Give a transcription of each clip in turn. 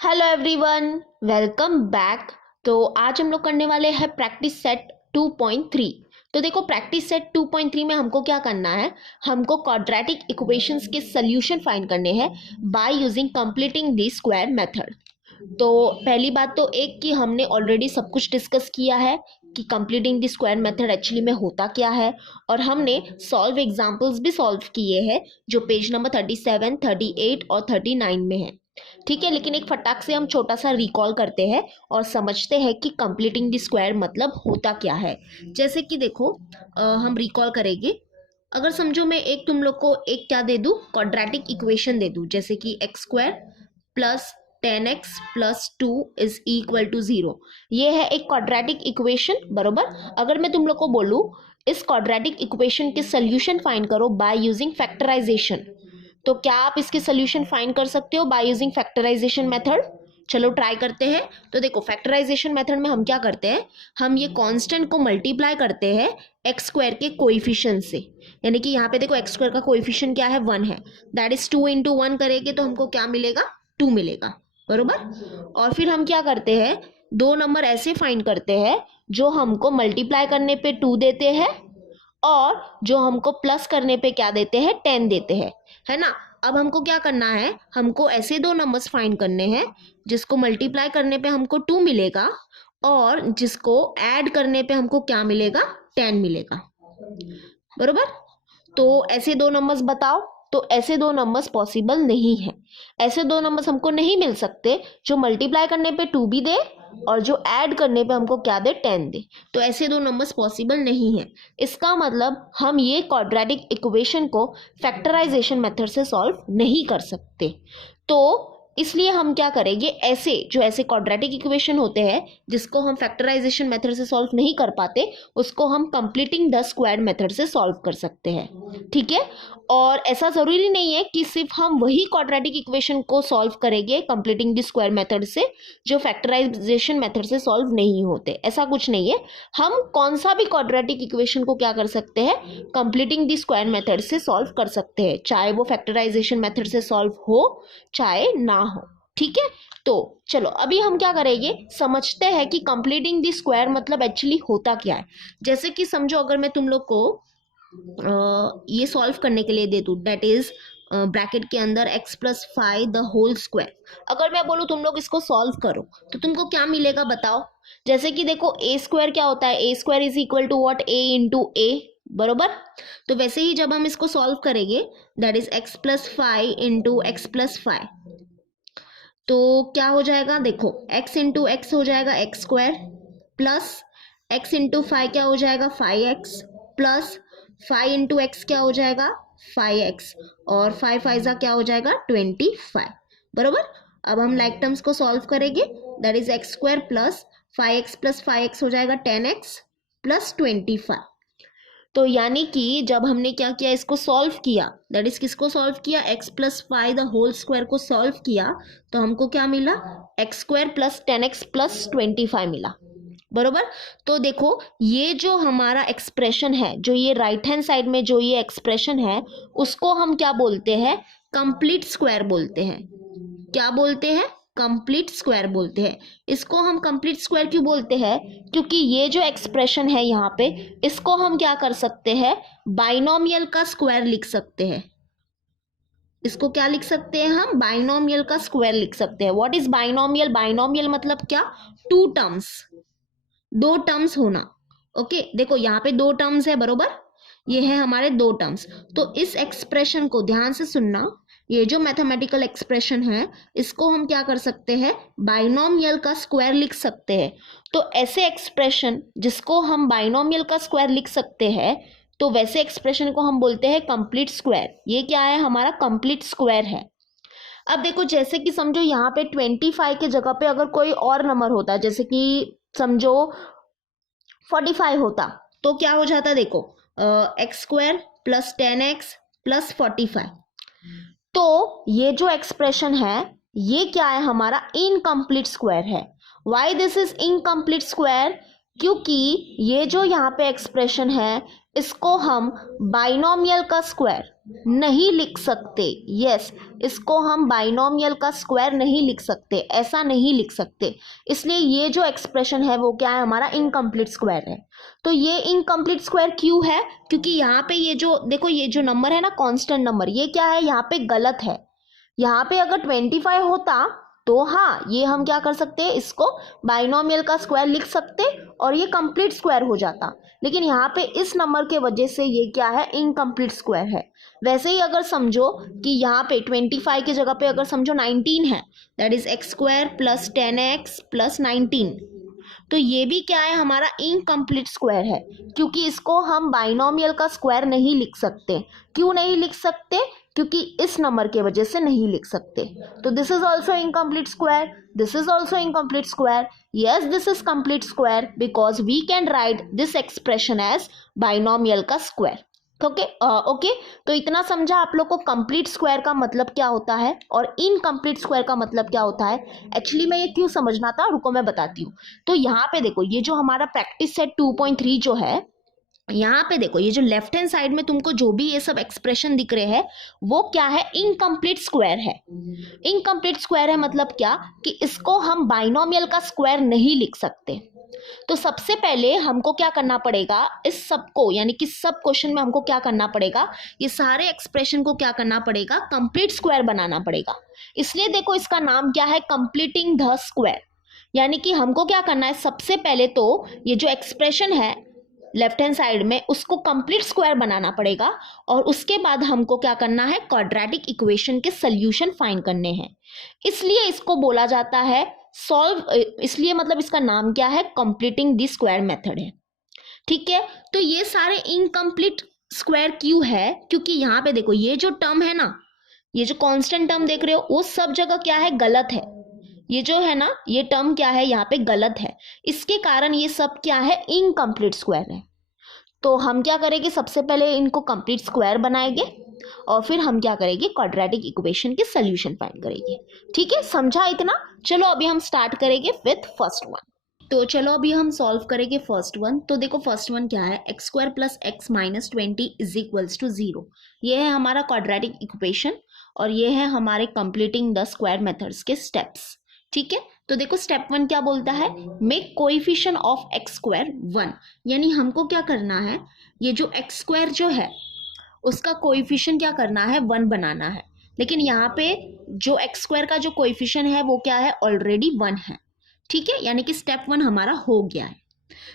Hello everyone, welcome back. तो आज हम लोग करने वाले हैं प्रैक्टिस सेट 2.3। तो देखो, प्रैक्टिस सेट 2.3 में हमको क्या करना है, हमको क्वाड्रेटिक इक्वेशंस के सॉल्यूशन फाइंड करने हैं by using completing the square method. तो पहली बात तो एक कि हमने ऑलरेडी सब कुछ डिस्कस किया है कि completing the square method actually में होता क्या है, और हमने सॉल्व एग्जांपल्स भी सॉल्व किए हैं जो पेज नंबर 37, 38 और 39 में है। ठीक है, लेकिन एक फटाक से हम छोटा सा रिकॉल करते हैं और समझते हैं कि कंप्लीटिंग द स्क्वायर मतलब होता क्या है। जैसे कि देखो, हम रिकॉल करेंगे। अगर समझो मैं एक तुम लोग को एक क्या दे दूं, क्वाड्रेटिक इक्वेशन दे दूं, जैसे कि X square plus 10x plus 2 is equal to 0। ये है एक क्वाड्रेटिक इक्वेशन, बरोबर। अगर मैं तुम लोग को बोलूं इस क्वाड्रेटिक इक्वेशन के सोल्यूशन फाइंड करो बाय यूजिंग फैक्टराइजेशन, तो क्या आप इसके सोल्यूशन फाइंड कर सकते हो बाय यूजिंग फैक्टराइजेशन मेथड? चलो ट्राई करते हैं। तो देखो, फैक्टराइजेशन मेथड में हम क्या करते हैं, हम ये कांस्टेंट को मल्टीप्लाई करते हैं एक्स स्क्वायर के कोएफिशिएंट से। यानी कि यहाँ पे देखो, एक्स स्क्वायर का कोएफिशिएंट क्या है, 1 है। दैट इज 2 इंटू 1 करेंगे तो हमको क्या मिलेगा, 2 मिलेगा, बरोबर। और फिर हम क्या करते हैं, दो नंबर ऐसे फाइंड करते हैं जो हमको मल्टीप्लाई करने पे 2 देते हैं और जो हमको प्लस करने पे क्या देते हैं, 10 देते हैं, है ना। अब हमको क्या करना है, हमको ऐसे दो नंबर्स फाइंड करने हैं जिसको मल्टीप्लाई करने पे हमको 2 मिलेगा और जिसको ऐड करने पे हमको क्या मिलेगा, 10 मिलेगा, बरोबर। तो ऐसे दो नंबर्स बताओ। तो ऐसे दो नंबर्स पॉसिबल नहीं है। ऐसे दो नंबर्स हमको नहीं मिल सकते जो मल्टीप्लाई करने पे 2 भी दे और जो ऐड करने पे हमको क्या दे, 10 दे। तो ऐसे दो नंबर्स पॉसिबल नहीं है। इसका मतलब हम ये क्वाड्रेटिक इक्वेशन को फैक्टराइजेशन मेथड से सॉल्व नहीं कर सकते। तो इसलिए हम क्या करेंगे, ऐसे क्वाड्रेटिक इक्वेशन होते हैं जिसको हम फैक्टराइजेशन मेथड से सॉल्व नहीं कर पाते, उसको हम कंप्लीटिंग द स्क्वायर मेथड से सॉल्व कर सकते हैं। ठीक है, और ऐसा जरूरी नहीं है कि सिर्फ हम वही क्वाड्रेटिक इक्वेशन को सॉल्व करेंगे कंप्लीटिंग द स्क्वायर मेथड से जो फैक्टराइजेशन मेथड से सॉल्व नहीं होते, ऐसा कुछ नहीं है। हम कौन सा भी क्वाड्रेटिक इक्वेशन को क्या कर सकते हैं, कंप्लीटिंग द स्क्वायर मेथड से सॉल्व कर सकते हैं, चाहे वो फैक्टराइजेशन मेथड से सॉल्व हो चाहे ना हो। ठीक है, तो चलो अभी हम क्या करेंगे, समझते हैं कि कंप्लीटिंग द स्क्वायर मतलब एक्चुअली होता क्या है। जैसे कि समझो, अगर मैं तुम लोग को ये सॉल्व करने के लिए दे दूं, दैट इज ब्रैकेट के अंदर x plus 5 the whole square, अगर मैं बोलूँ तुम लोग इसको सॉल्व करो तो तुमको क्या मिलेगा बताओ। जैसे कि देखो, ए स्क्वायर क्या होता है, a square is equal to what, a into a, बरोबर। तो वैसे ही जब हम इसको सॉल्व करेंगे, that is x plus 5 into x plus 5, तो क्या हो जाएगा, देखो x इंटू एक्स हो जाएगा x square, plus x into 5 क्या हो जाएगा, 5x, प्लस 5 इंटू एक्स क्या हो जाएगा, 5x, और 5 5 क्या हो जाएगा, 25, बरोबर। अब हम लाइक टर्म्स को सॉल्व करेंगे, that is x square plus 5x हो जाएगा 10x प्लस 25। तो यानी कि जब हमने क्या किया, इसको सॉल्व किया, दैट इज किसको सॉल्व किया, x plus 5 the whole square को सॉल्व किया, तो हमको क्या मिला, x square plus 10x plus 25 मिला, बरोबर। तो देखो, ये जो हमारा एक्सप्रेशन है, जो ये राइट हैंड साइड में जो ये एक्सप्रेशन है, उसको हम क्या बोलते हैं, कंप्लीट स्क्वायर बोलते हैं। क्या बोलते हैं, कंप्लीट स्क्वायर बोलते हैं। इसको हम कंप्लीट स्क्वायर क्यों बोलते हैं, क्योंकि ये जो एक्सप्रेशन है यहाँ पे, इसको हम क्या कर सकते हैं, बाइनोमियल का स्क्वायर लिख सकते हैं। इसको क्या लिख सकते हैं हम, बाइनोमियल का स्क्वायर लिख सकते हैं। व्हाट इज बाइनोमियल, बाइनोमियल मतलब क्या, टू टर्म्स, दो टर्म्स होना। ओके, देखो यहाँ पे दो टर्म्स है, बरोबर, ये है हमारे दो टर्म्स। तो इस एक्सप्रेशन को ध्यान से सुनना, ये जो मैथमेटिकल एक्सप्रेशन है, इसको हम क्या कर सकते हैं, बाइनोमियल का स्क्वायर लिख सकते हैं। तो ऐसे एक्सप्रेशन जिसको हम बाइनोमियल का स्क्वायर लिख सकते हैं, तो वैसे एक्सप्रेशन को हम बोलते हैं कंप्लीट स्क्वायर। ये क्या है, हमारा कंप्लीट स्क्वायर है। अब देखो, जैसे कि समझो यहाँ पे 25 के जगह पे अगर कोई और नंबर होता, जैसे कि समझो 45 होता, तो क्या हो जाता, देखो x square plus 10x plus 45। तो ये जो एक्सप्रेशन है, ये क्या है, हमारा इनकम्प्लीट स्क्वायर है। Why this is incomplete square, क्योंकि ये जो यहाँ पे एक्सप्रेशन है, इसको हम बाइनोमियल का स्क्वायर नहीं लिख सकते। यस, इसको हम बाइनोमियल का स्क्वायर नहीं लिख सकते, ऐसा नहीं लिख सकते। इसलिए ये जो एक्सप्रेशन है वो क्या है, हमारा इनकम्प्लीट स्क्वायर है। तो ये इनकम्प्लीट स्क्वायर क्यों है, क्योंकि यहाँ पे ये जो देखो, ये जो नंबर है ना कांस्टेंट नंबर, ये क्या है, यहाँ पे गलत है। यहाँ पे अगर 25 होता तो हाँ, ये हम क्या कर सकते हैं, इसको बाइनोमियल का स्क्वायर लिख सकते और ये कंप्लीट स्क्वायर हो जाता। लेकिन यहाँ पे इस नंबर के वजह से ये क्या है, इनकम्प्लीट स्क्वायर है। वैसे ही अगर समझो कि यहाँ पे 25 की जगह पे अगर समझो 19 है, that is x square plus 10x plus 19, तो ये भी क्या है, हमारा इनकम्प्लीट स्क्वायर है, क्योंकि इसको हम बाइनोमियल का स्क्वायर नहीं लिख सकते। क्यों नहीं लिख सकते, क्योंकि इस नंबर के वजह से नहीं लिख सकते। तो this is also incomplete square, this is also incomplete square. Yes, this is complete square because we can write this expression as binomial का स्क्वायर। ओके, तो इतना समझा आप लोग को कंप्लीट स्क्वायर का मतलब क्या होता है और इनकम्प्लीट स्क्वायर का मतलब क्या होता है। एक्चुअली मैं ये क्यों समझना था, रुको मैं बताती हूँ। तो यहाँ पे देखो, ये जो हमारा प्रैक्टिस सेट 2.3 जो है, यहाँ पे देखो, ये जो लेफ्ट हैंड साइड में तुमको जो भी ये सब एक्सप्रेशन दिख रहे हैं वो क्या है, इनकम्प्लीट स्क्वायर है। इनकम्प्लीट स्क्वायर है मतलब क्या, कि इसको हम बाइनोमियल का स्क्वायर नहीं लिख सकते। तो सबसे पहले हमको क्या करना पड़ेगा, इस सब को यानी कि सब क्वेश्चन में हमको क्या करना पड़ेगा, ये सारे एक्सप्रेशन को क्या करना पड़ेगा, कंप्लीट स्क्वायर बनाना पड़ेगा। इसलिए देखो, इसका नाम क्या है, कंप्लीटिंग द स्क्वायर। यानी कि हमको क्या करना है, सबसे पहले तो ये जो एक्सप्रेशन है लेफ्ट हैंड साइड में उसको कंप्लीट स्क्वायर बनाना पड़ेगा, और उसके बाद हमको क्या करना है, क्वाड्रेटिक इक्वेशन के सॉल्यूशन फाइंड करने हैं। इसलिए इसको बोला जाता है सॉल्व, इसलिए मतलब इसका नाम क्या है, कंप्लीटिंग द स्क्वायर मेथड है। ठीक है, तो ये सारे इनकम्प्लीट स्क्वायर क्यों है, क्योंकि यहाँ पे देखो, ये जो टर्म है ना, ये जो कांस्टेंट टर्म देख रहे हो, वो सब जगह क्या है, गलत है। ये जो है ना, ये टर्म क्या है, यहाँ पे गलत है। इसके कारण ये सब क्या है, इनकम्प्लीट स्क्वायर है। तो हम क्या करेंगे, सबसे पहले इनको कंप्लीट स्क्वायर बनाएंगे और फिर हम क्या करेंगे, क्वाड्रेटिक इक्वेशन के सॉल्यूशन फाइंड करेंगे। ठीक है, समझा इतना। चलो अभी हम स्टार्ट करेंगे विथ फर्स्ट वन। तो चलो अभी हम सॉल्व करेंगे फर्स्ट वन। तो देखो फर्स्ट वन क्या है, X square plus X minus 20 is equals to 0। ये है हमारा क्वाड्रेटिक इक्वेशन और ये है हमारे कंप्लीटिंग द स्क्वायर मेथड्स के स्टेप्स। ठीक है, तो देखो स्टेप 1 क्या बोलता है, make coefficient of x square 1। यानी हमको क्या करना है, ये जो एक्स स्क्वायर जो है उसका कोएफिशिएंट क्या करना है, 1 बनाना है। लेकिन यहाँ पे जो एक्स स्क्वायर का जो कोएफिशिएंट है वो क्या है, ऑलरेडी 1 है। ठीक है, यानी कि स्टेप 1 हमारा हो गया है।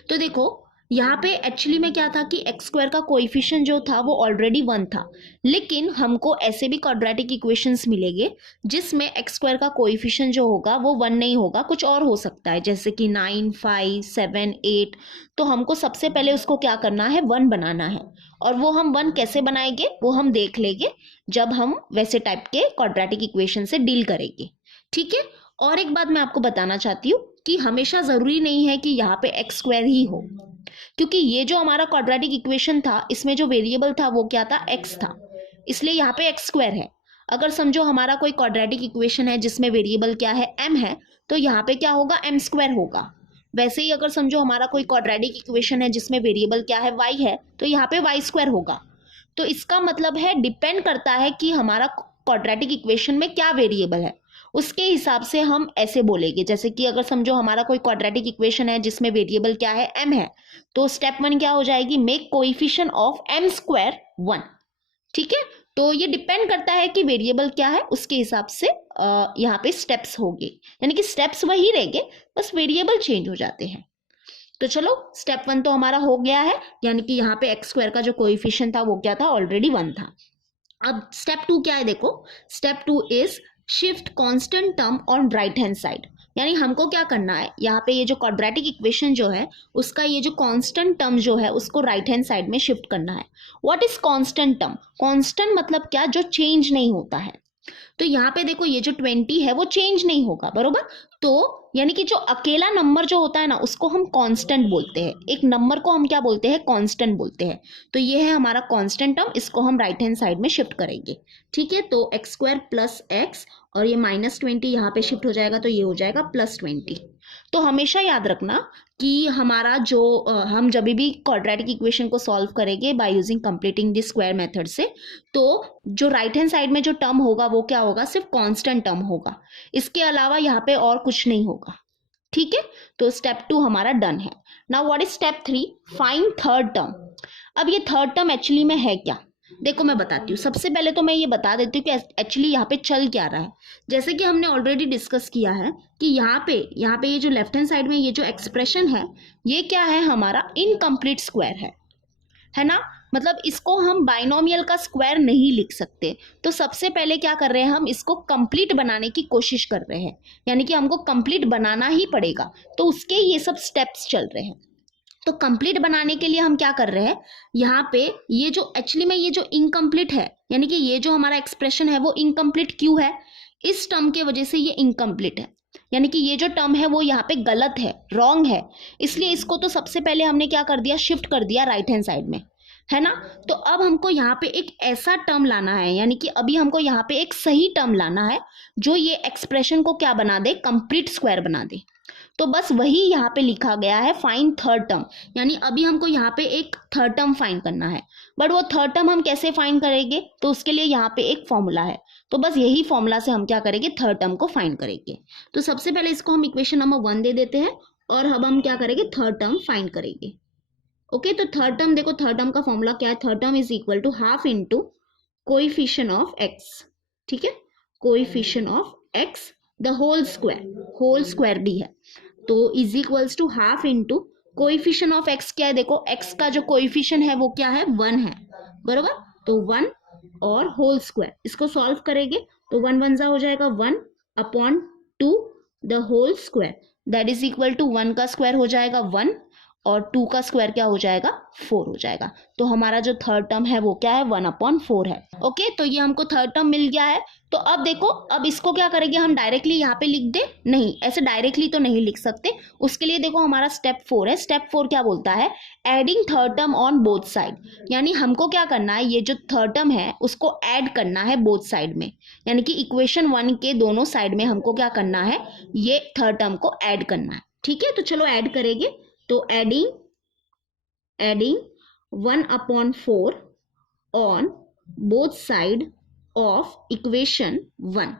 तो देखो यहाँ पे एक्चुअली में क्या था कि एक्स स्क्वायर का कोएफिशिएंट जो था वो ऑलरेडी 1 था, लेकिन हमको ऐसे भी क्वाड्रेटिक इक्वेशंस मिलेंगे जिसमें एक्स स्क्वायर का कोएफिशिएंट जो होगा वो 1 नहीं होगा, कुछ और हो सकता है, जैसे कि 9, 5, 7, 8। तो हमको सबसे पहले उसको क्या करना है, 1 बनाना है। और वो हम 1 कैसे बनाएंगे वो हम देख लेंगे जब हम वैसे टाइप के क्वाड्रेटिक इक्वेशन से डील करेंगे। ठीक है, और एक बात मैं आपको बताना चाहती हूँ कि हमेशा जरूरी नहीं है कि यहाँ पे एक्स स्क्वायर ही हो, क्योंकि ये जो हमारा क्वाड्रेटिक इक्वेशन था इसमें जो वेरिएबल था वो क्या था, एक्स था, इसलिए यहाँ पे एक्स स्क्वायर है। अगर समझो हमारा कोई क्वाड्रेटिक इक्वेशन है जिसमें वेरिएबल क्या है, एम है, तो यहाँ पे क्या होगा, एम स्क्वायर होगा। वैसे ही अगर समझो हमारा कोई क्वाड्रेटिक इक्वेशन है जिसमें वेरिएबल क्या है, वाई है, तो यहाँ पे वाई स्क्वायर होगा। तो इसका मतलब है डिपेंड करता है कि हमारा क्वाड्रेटिक इक्वेशन में क्या वेरिएबल है, उसके हिसाब से हम ऐसे बोलेंगे। जैसे कि अगर समझो हमारा कोई क्वाड्रेटिक इक्वेशन है जिसमें वेरिएबल क्या है, एम है, तो स्टेप 1 क्या हो जाएगी, make coefficient of M square 1। ठीक है, तो ये डिपेंड करता है कि वेरिएबल क्या है, उसके हिसाब से यहाँ पे स्टेप्स होंगे, यानी कि स्टेप्स वही रहेंगे, बस वेरिएबल चेंज हो जाते हैं। तो चलो स्टेप 1 तो हमारा हो गया है, यानी कि यहाँ पे एक्स स्क्वायर का जो कोएफिशिएंट था वो क्या था, ऑलरेडी 1 था। अब स्टेप 2 क्या है, देखो step 2 is shift constant term on right hand side. यानी हमको क्या करना है, यहाँ पे ये जो क्वाड्रेटिक इक्वेशन जो है उसका ये जो कांस्टेंट टर्म जो है उसको राइट हैंड साइड में शिफ्ट करना है। What is constant term, constant मतलब क्या, जो चेंज नहीं होता है। तो यहाँ पे देखो ये जो 20 है वो चेंज नहीं होगा, बरोबर। तो यानी कि जो अकेला नंबर जो होता है ना उसको हम कांस्टेंट बोलते हैं, एक नंबर को हम क्या बोलते हैं, कांस्टेंट बोलते हैं। तो ये है हमारा कांस्टेंट टर्म, इसको हम राइट हैंड साइड में शिफ्ट करेंगे। ठीक है, तो एक्स स्क्वायर प्लस एक्स और ये -20 यहाँ पे शिफ्ट हो जाएगा तो ये हो जाएगा +20। तो हमेशा याद रखना कि हमारा जो हम जब भी क्वाड्रेटिक इक्वेशन को सॉल्व करेंगे by using completing the square method से, तो जो राइट हैंड साइड में जो टर्म होगा वो क्या होगा, सिर्फ कांस्टेंट टर्म होगा, इसके अलावा यहाँ पे और कुछ नहीं होगा। ठीक है, तो स्टेप 2 हमारा डन है। Now what is step 3, find third term. अब ये थर्ड टर्म एक्चुअली में है क्या, देखो मैं बताती हूँ। सबसे पहले तो मैं ये बता देती हूँ कि एक्चुअली यहाँ पे चल क्या रहा है। जैसे कि हमने ऑलरेडी डिस्कस किया है कि यहाँ पे ये जो लेफ्ट हैंड साइड में ये जो एक्सप्रेशन है, ये क्या है, हमारा इनकम्प्लीट स्क्वायर है ना। मतलब इसको हम बाइनोमियल का स्क्वायर नहीं लिख सकते। तो सबसे पहले क्या कर रहे हैं, हम इसको कंप्लीट बनाने की कोशिश कर रहे हैं, यानी कि हमको कंप्लीट बनाना ही पड़ेगा। तो उसके ये सब स्टेप्स चल रहे हैं। तो कंप्लीट बनाने के लिए हम क्या कर रहे हैं, यहाँ पे ये जो एक्चुअली में ये जो इनकम्प्लीट है, यानी कि ये जो हमारा एक्सप्रेशन है वो इनकम्प्लीट क्यों है, इस टर्म के वजह से ये इनकम्प्लीट है, यानी कि ये जो टर्म है वो यहाँ पे गलत है, रॉन्ग है। इसलिए इसको तो सबसे पहले हमने क्या कर दिया, शिफ्ट कर दिया राइट हैंड साइड में, है ना। तो अब हमको यहाँ पे एक ऐसा टर्म लाना है, यानी कि अभी हमको यहाँ पे एक सही टर्म लाना है जो ये एक्सप्रेशन को क्या बना दे, कंप्लीट स्क्वायर बना दे। तो बस वही यहाँ पे लिखा गया है, फाइंड थर्ड टर्म, यानी अभी हमको यहाँ पे एक थर्ड टर्म फाइंड करना है। बट वो थर्ड टर्म हम कैसे फाइंड करेंगे, तो उसके लिए यहाँ पे एक फॉर्मूला है। तो बस यही फॉर्मूला से हम क्या करेंगे, थर्ड टर्म को फाइंड करेंगे। तो सबसे पहले इसको हम इक्वेशन नंबर 1 दे देते हैं और अब हम क्या करेंगे, थर्ड टर्म फाइंड करेंगे। ओके, तो थर्ड टर्म देखो, थर्ड टर्म का फॉर्मूला क्या है, third term is equal to half into coefficient of X. ठीक है, coefficient of X the whole square भी है, तो is equals to half into coefficient of x क्या है, देखो एक्स का जो कोएफिशिएंट है वो क्या है, 1 है, बरोबर। तो 1 और होल स्क्वायर, इसको सॉल्व करेंगे तो 1 1 जा हो जाएगा 1/2 the whole square, that is equal to 1 का स्क्वायर हो जाएगा 1 और 2 का स्क्वायर क्या हो जाएगा, 4 हो जाएगा। तो हमारा जो थर्ड टर्म है वो क्या है, 1/4 है। ओके, तो ये हमको थर्ड टर्म मिल गया है। तो अब देखो, अब इसको क्या करेंगे, हम डायरेक्टली यहाँ पे लिख दे, नहीं ऐसे डायरेक्टली तो नहीं लिख सकते। उसके लिए देखो हमारा स्टेप 4 है। स्टेप 4 क्या बोलता है, adding third term on both side, यानी हमको क्या करना है, ये जो थर्ड टर्म है उसको ऐड करना है बोथ साइड में, यानी कि इक्वेशन 1 के दोनों साइड में हमको क्या करना है, ये थर्ड टर्म को ऐड करना है। ठीक है, तो चलो ऐड करेंगे। तो adding 1/4 on both side of equation 1।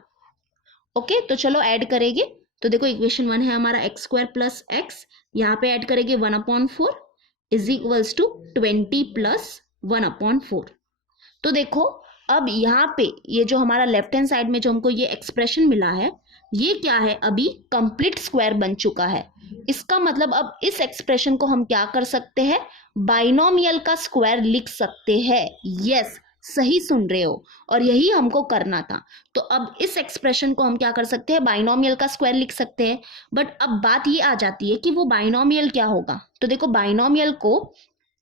Okay, तो चलो ऐड करेंगे। तो देखो इक्वेशन 1 है हमारा x² प्लस एक्स, यहाँ पे ऐड करेंगे 1/4 इज इक्वल्स टू 20 प्लस 1/4। तो देखो अब यहाँ पे ये जो हमारा लेफ्ट हैंड साइड में जो हमको ये एक्सप्रेशन मिला है, ये क्या है, अभी कंप्लीट स्क्वायर बन चुका है। इसका मतलब अब इस एक्सप्रेशन को हम क्या कर सकते हैं, बाइनोमियल का स्क्वायर लिख सकते हैं। यस, सही सुन रहे हो, और यही हमको करना था। तो अब इस एक्सप्रेशन को हम क्या कर सकते हैं, बाइनोमियल का स्क्वायर लिख सकते हैं। बट अब बात ये आ जाती है कि वो बाइनोमियल क्या होगा। तो देखो बाइनोमियल को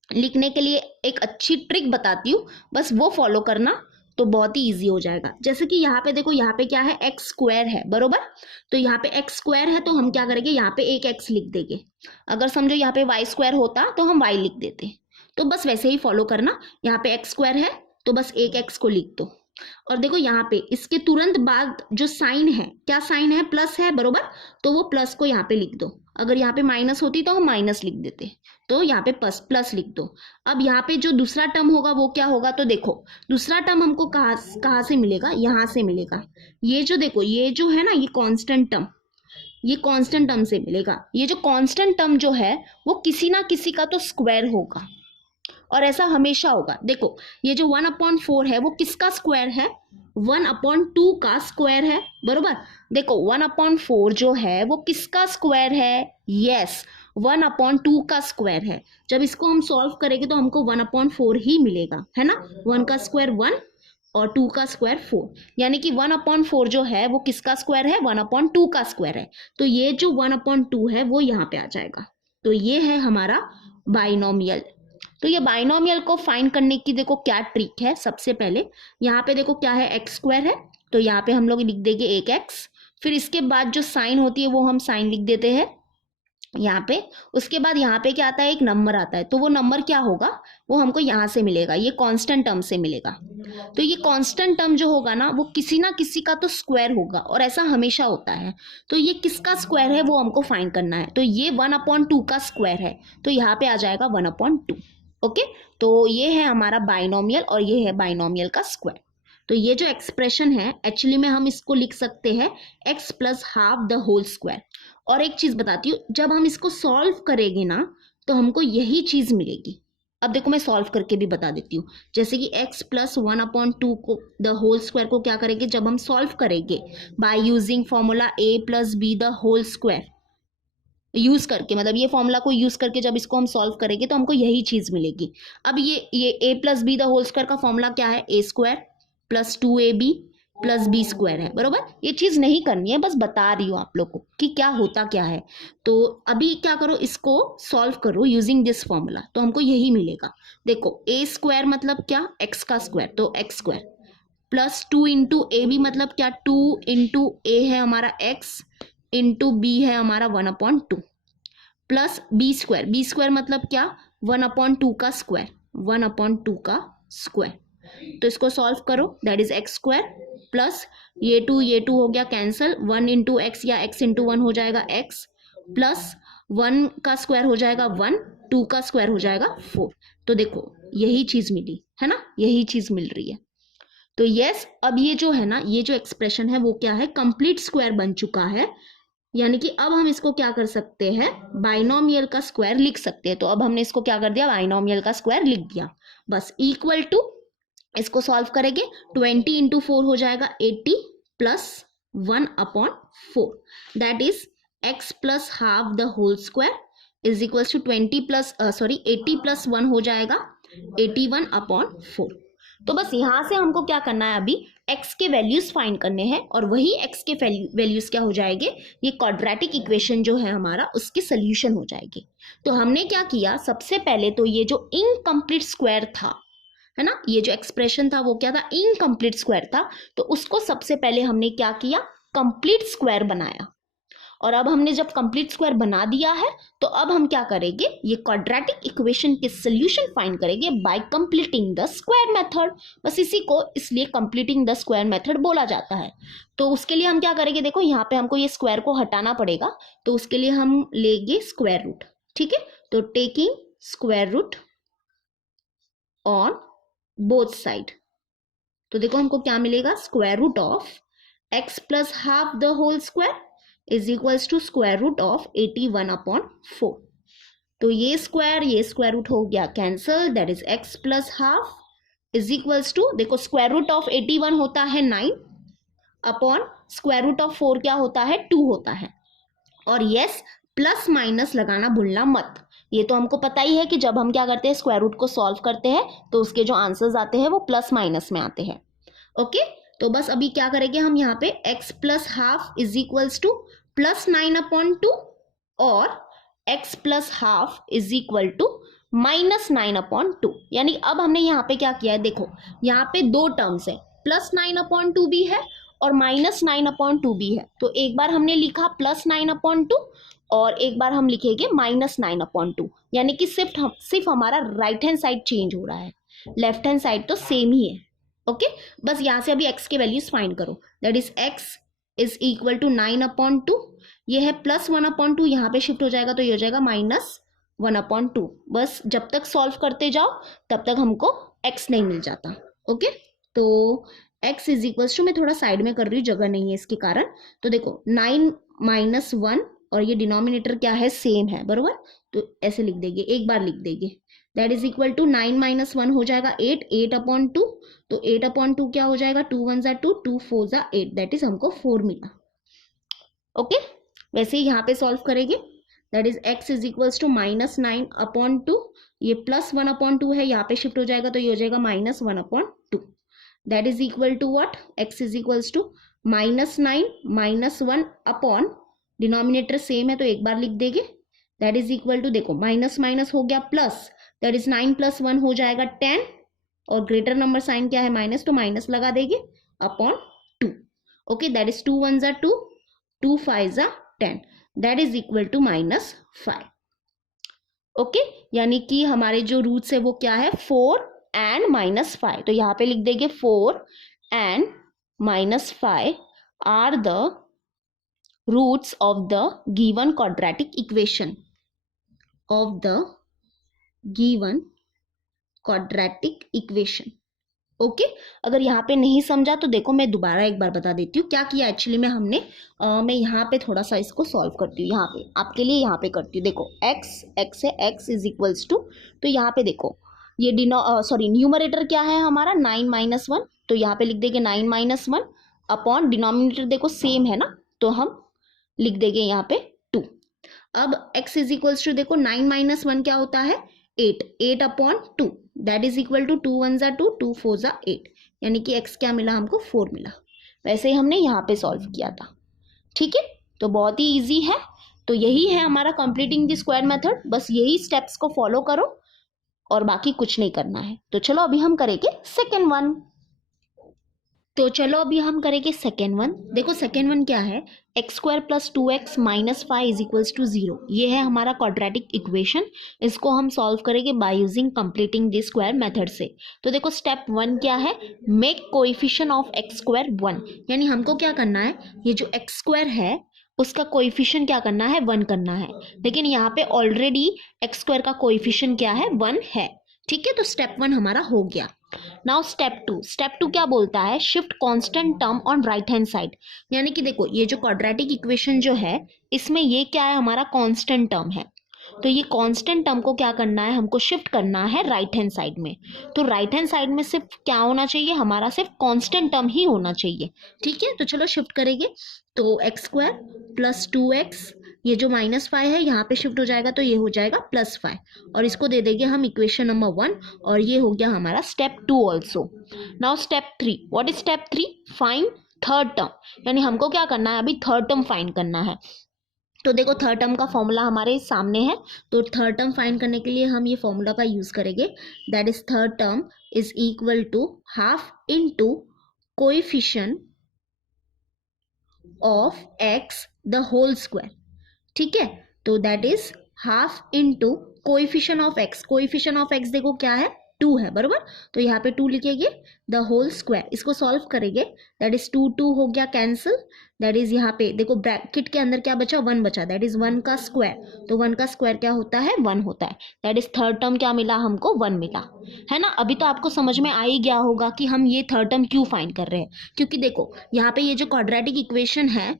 लिखने के लिए एक अच्छी ट्रिक बताती हूँ, बस वो फॉलो करना तो बहुत ही इजी हो जाएगा। जैसे कि यहाँ पे देखो, यहाँ पे क्या है, x² है, बरोबर। तो यहाँ पे x² है तो हम क्या करेंगे, यहाँ पे एक x लिख देंगे। अगर समझो यहाँ पे y² होता तो हम y लिख देते। तो बस वैसे ही फॉलो करना, यहाँ पे x² है तो बस एक x को लिख दो। और देखो यहाँ पे इसके तुरंत बाद जो साइन है, क्या साइन है, प्लस है, बरोबर। तो वो प्लस को यहाँ पे लिख दो। अगर यहाँ पे माइनस होती तो हम माइनस लिख देते, तो यहाँ पे प्लस लिख दो। अब यहाँ पे जो दूसरा टर्म होगा वो क्या होगा, तो देखो दूसरा टर्म हमको कहाँ से मिलेगा, यहाँ से मिलेगा। ये जो देखो, ये जो है ना, ये कांस्टेंट टर्म, ये कांस्टेंट टर्म से मिलेगा। ये जो कांस्टेंट टर्म जो है वो किसी ना किसी का तो स्क्वायर होगा, और ऐसा हमेशा होगा। देखो ये जो 1/4 है वो किसका स्क्वायर है, 1/2 का स्क्वायर है, बरोबर। देखो 1/4 जो है वो किसका स्क्वायर है, यस 1/2 का स्क्वायर है। जब इसको हम सॉल्व करेंगे तो हमको 1/4 ही मिलेगा, है ना। 1 का स्क्वायर 1 और 2 का स्क्वायर 4, यानी कि 1/4 जो है वो किसका स्क्वायर है, 1/2 का स्क्वायर है। तो ये जो 1/2 है वो यहाँ पे आ जाएगा। तो ये है हमारा बाइनोमियल। तो ये बाइनोमियल को फाइंड करने की देखो क्या ट्रिक है। सबसे पहले यहाँ पे देखो क्या है, x² है, तो यहाँ पे हम लोग लिख देंगे एक x। फिर इसके बाद जो साइन होती है वो हम साइन लिख देते हैं, यहाँ पे। उसके बाद यहाँ पे क्या आता है, एक नंबर आता है, तो वो नंबर क्या होगा, वो हमको यहाँ से मिलेगा, ये कांस्टेंट टर्म से मिलेगा। तो ये कांस्टेंट टर्म जो होगा ना, वो किसी ना किसी का तो स्क्वायर होगा, और ऐसा हमेशा होता है। तो ये किसका स्क्वायर है वो हमको फाइंड करना है। तो ये 1/2 का स्क्वायर है, तो यहाँ पे आ जाएगा 1/2। ओके, तो ये है हमारा बाइनोमियल और ये है बाइनोमियल का स्क्वायर। तो ये जो एक्सप्रेशन है एक्चुअली में हम इसको लिख सकते हैं x plus half the whole square. और एक चीज बताती हूँ, जब हम इसको सॉल्व करेंगे ना तो हमको यही चीज मिलेगी। अब देखो मैं सॉल्व करके भी बता देती हूँ। जैसे कि x प्लस 1/2 को द होल स्क्वायर को क्या करेंगे, जब हम सॉल्व करेंगे by using formula a plus b the whole square use करके, मतलब ये फॉर्मूला को यूज करके जब इसको हम सॉल्व करेंगे तो हमको यही चीज मिलेगी। अब ये a plus b the whole square का फॉर्मूला क्या है, a square plus 2ab plus b square है, बरोबर। ये चीज नहीं करनी है, बस बता रही हूँ आप लोग को कि क्या होता क्या है। तो अभी क्या करो, इसको सॉल्व करो यूजिंग दिस फॉर्मूला, तो हमको यही मिलेगा। देखो a स्क्वायर मतलब क्या, x का स्क्वायर, तो x square plus 2 into a b मतलब क्या, 2 इंटू ए है हमारा x इंटू बी है हमारा 1/2 प्लस बी स्क्वायर मतलब क्या, 1/2 का स्क्वायर, 1/2 का स्क्वायर। तो इसको सॉल्व करो, that is x square plus ये टू हो गया कैंसल, 1 इंटू एक्स या x इंटू 1 हो जाएगा x प्लस 1 का स्क्वायर हो जाएगा 1, 2 का स्क्वायर हो जाएगा 4। तो देखो यही चीज मिली है ना, यही चीज मिल रही है। तो यस, अब ये जो है ना, ये जो एक्सप्रेशन है वो क्या है, कंप्लीट स्क्वायर बन चुका है। यानी कि अब हम इसको क्या कर सकते हैं, बाइनोमियल का स्क्वायर लिख सकते हैं। तो अब हमने इसको क्या कर दिया, बाइनोमियल का स्क्वायर लिख दिया। बस इक्वल टू, इसको सॉल्व करेंगे 20 इंटू 4 हो जाएगा 80 plus 1/4, that is x plus half the whole square is equals to 80 plus 1 हो जाएगा 81/4। तो बस यहाँ से हमको क्या करना है, अभी x के वैल्यूज फाइंड करने हैं, और वही x के वैल्यूज क्या हो जाएंगे, ये क्वाड्रेटिक इक्वेशन जो है हमारा उसके सोल्यूशन हो जाएगी। तो हमने क्या किया, सबसे पहले तो ये जो इनकम्प्लीट स्क्वायर था है ना, ये जो एक्सप्रेशन था वो क्या था, इनकम्प्लीट स्क्वायर था। तो उसको सबसे पहले हमने क्या किया, कंप्लीट स्क्वायर बनाया। और अब हमने जब कंप्लीट स्क्वायर बना दिया है तो अब हम क्या करेंगे, ये क्वाड्रेटिक इक्वेशन के सोल्यूशन फाइंड करेंगे bye completing the square method. बस इसी को इसलिए कंप्लीटिंग द स्क्वायर मेथड बोला जाता है। तो उसके लिए हम क्या करेंगे, देखो यहाँ पे हमको ये स्क्वायर को हटाना पड़ेगा, तो उसके लिए हम लेंगे स्क्वायर रूट। ठीक है, तो taking square root on both side, तो देखो हमको क्या मिलेगा, square root of x plus half the whole square is equals to square root of 81/4। तो ये स्क्वायर रूट हो गया cancel, that is x plus half is equals to, देखो स्क्वायर रूट ऑफ 81 होता है 9 अपॉन स्क्वायर रूट ऑफ 4 क्या होता है, 2 होता है। और यस, प्लस माइनस लगाना भूलना मत। ये तो हमको पता ही है कि जब हम क्या करते हैं, स्क्वायर रूट को सॉल्व करते हैं तो उसके जो आंसर्स आते हैं वो प्लस माइनस में आते हैं। ओके, तो बस अभी क्या करेंगे हम यहाँ पे x plus half is equals to plus 9/2 और x plus half is equal to minus 9/2। यानी अब हमने यहाँ पे क्या किया है, देखो यहाँ पे दो टर्म्स है, प्लस 9/2 भी है और माइनस 9/2 भी है। तो एक बार हमने लिखा प्लस 9/2 और एक बार हम लिखेंगे माइनस 9/2, यानी कि सिर्फ हमारा राइट हैंड साइड चेंज हो रहा है, लेफ्ट हैंड साइड तो सेम ही है। ओके, बस यहाँ से अभी x के वैल्यूज फाइंड करो, that is x is equal to 9/2, ये है प्लस 1/2, यहाँ पे शिफ्ट हो जाएगा तो ये हो जाएगा माइनस 1/2। बस जब तक सॉल्व करते जाओ तब तक हमको x नहीं मिल जाता। ओके, तो x इज इक्वल्स टू, मैं थोड़ा साइड में कर रही हूँ, जगह नहीं है इसके कारण। तो देखो 9 माइनस 1 और ये डिनोमिनेटर क्या है, सेम है, बरोबर। तो ऐसे लिख देंगे, एक बार लिख देंगे, that is equal to 9 minus 1 हो जाएगा 8/2। तो 8/2 क्या हो जाएगा, 2 1 = 2, 2 4 = 8, दैट इज हमको 4 मिला। ओके, वैसे ही यहाँ पे सॉल्व करेंगे, that is x is equals to minus 9/2, ये प्लस 1/2 है, यहाँ पे शिफ्ट हो जाएगा तो ये हो जाएगा minus 1/2, that is equal to what, x is equals to minus 9 minus 1 upon, denominator same है तो एक बार लिख देंगे, दैट इज इक्वल टू, देखो माइनस माइनस हो गया प्लस, दैट इज 9 + 1 हो जाएगा 10, और ग्रेटर नंबर साइन क्या है, माइनस, तो माइनस लगा देंगे upon 2। Okay, that is 2 1 = 2, 2 5 = 10, that is equal to -5। Okay, यानी कि हमारे जो रूट्स है वो क्या है 4 एंड -5। तो यहाँ पे लिख देंगे 4 and -5 are the roots of the given quadratic equation of the given quadratic equation. Okay, अगर यहाँ पे नहीं समझा तो देखो मैं दोबारा एक बार बता देती हूँ क्या किया एक्चुअली में हमने। मैं यहाँ पे थोड़ा सा इसको सॉल्व करती हूँ, यहाँ पे आपके लिए यहाँ पे करती हूँ। देखो x है, x इज इक्वल्स टू, तो यहाँ पे देखो ये न्यूमरेटर क्या है हमारा 9 - 1, तो यहाँ पे लिख देंगे 9 - 1 अपॉन डिनोमिनेटर देखो सेम है ना, तो हम लिख देंगे यहाँ पे 2। अब x इज इक्वल्स टू देखो 9 - 1 क्या होता है 8 upon 2 that is equal to 2 1 ज़ा 2 2 4 ज़ा 8, यानी कि x क्या मिला हमको 4 मिला। वैसे ही हमने यहाँ पे सॉल्व किया था। ठीक है, तो बहुत ही इजी है। तो यही है हमारा कंप्लीटिंग द स्क्वायर मेथड, बस यही स्टेप्स को फॉलो करो और बाकी कुछ नहीं करना है। तो चलो अभी हम करेंगे सेकेंड वन। तो चलो अभी हम करेंगे सेकेंड वन। देखो सेकेंड वन क्या है, x² + 2x - 5 is equals to 0। ये है हमारा क्वाड्रेटिक इक्वेशन। इसको हम सॉल्व करेंगे by using completing the square method से। तो देखो स्टेप 1 क्या है, मेक कोएफिशिएंट ऑफ x² 1, यानी हमको क्या करना है ये जो x² है उसका कोएफिशिएंट क्या करना है 1 करना है। लेकिन यहाँ पे ऑलरेडी x² का कोएफिशिएंट क्या है 1 है। ठीक है, तो स्टेप 1 हमारा हो गया। नाउ स्टेप 2 क्या बोलता है, shift constant term on right hand side. यानी कि देखो ये जो क्वाड्रेटिक इक्वेशन जो है इसमें ये क्या है हमारा कांस्टेंट टर्म है, तो ये कांस्टेंट टर्म को क्या करना है हमको शिफ्ट करना है राइट हैंड साइड में। तो राइट हैंड साइड में सिर्फ क्या होना चाहिए हमारा, सिर्फ कांस्टेंट टर्म ही होना चाहिए। ठीक है, तो चलो शिफ्ट करेंगे। तो x² + 2x, ये जो -5 है यहाँ पे शिफ्ट हो जाएगा तो ये हो जाएगा +5, और इसको दे देंगे हम इक्वेशन नंबर 1, और ये हो गया हमारा step 2 also. Now step 3, what is step 3, find third term, यानी हमको क्या करना है अभी थर्ड टर्म फाइंड करना है। तो देखो थर्ड टर्म का फॉर्मूला हमारे सामने है, तो थर्ड टर्म फाइंड करने के लिए हम ये फॉर्मूला का यूज करेंगे, that is third term is equal to half into coefficient of x the whole square. ठीक है, तो that is half into coefficient of x। Coefficient of x देखो क्या है 2 है बरोबर, तो यहाँ पे 2 लिखेंगे द होल स्क्वायर। इसको सॉल्व करेंगे दैट इज 2 2 हो गया कैंसिल, दैट इज यहाँ पे देखो ब्रैकेट के अंदर क्या बचा 1 बचा, दैट इज 1 का स्क्वायर। तो 1 का स्क्वायर क्या होता है 1 होता है, दैट इज थर्ड टर्म क्या मिला हमको 1 मिला है ना। अभी तो आपको समझ में आ ही गया होगा कि हम ये थर्ड टर्म क्यों फाइंड कर रहे हैं, क्योंकि देखो यहाँ पे ये जो क्वाड्रेटिक इक्वेशन है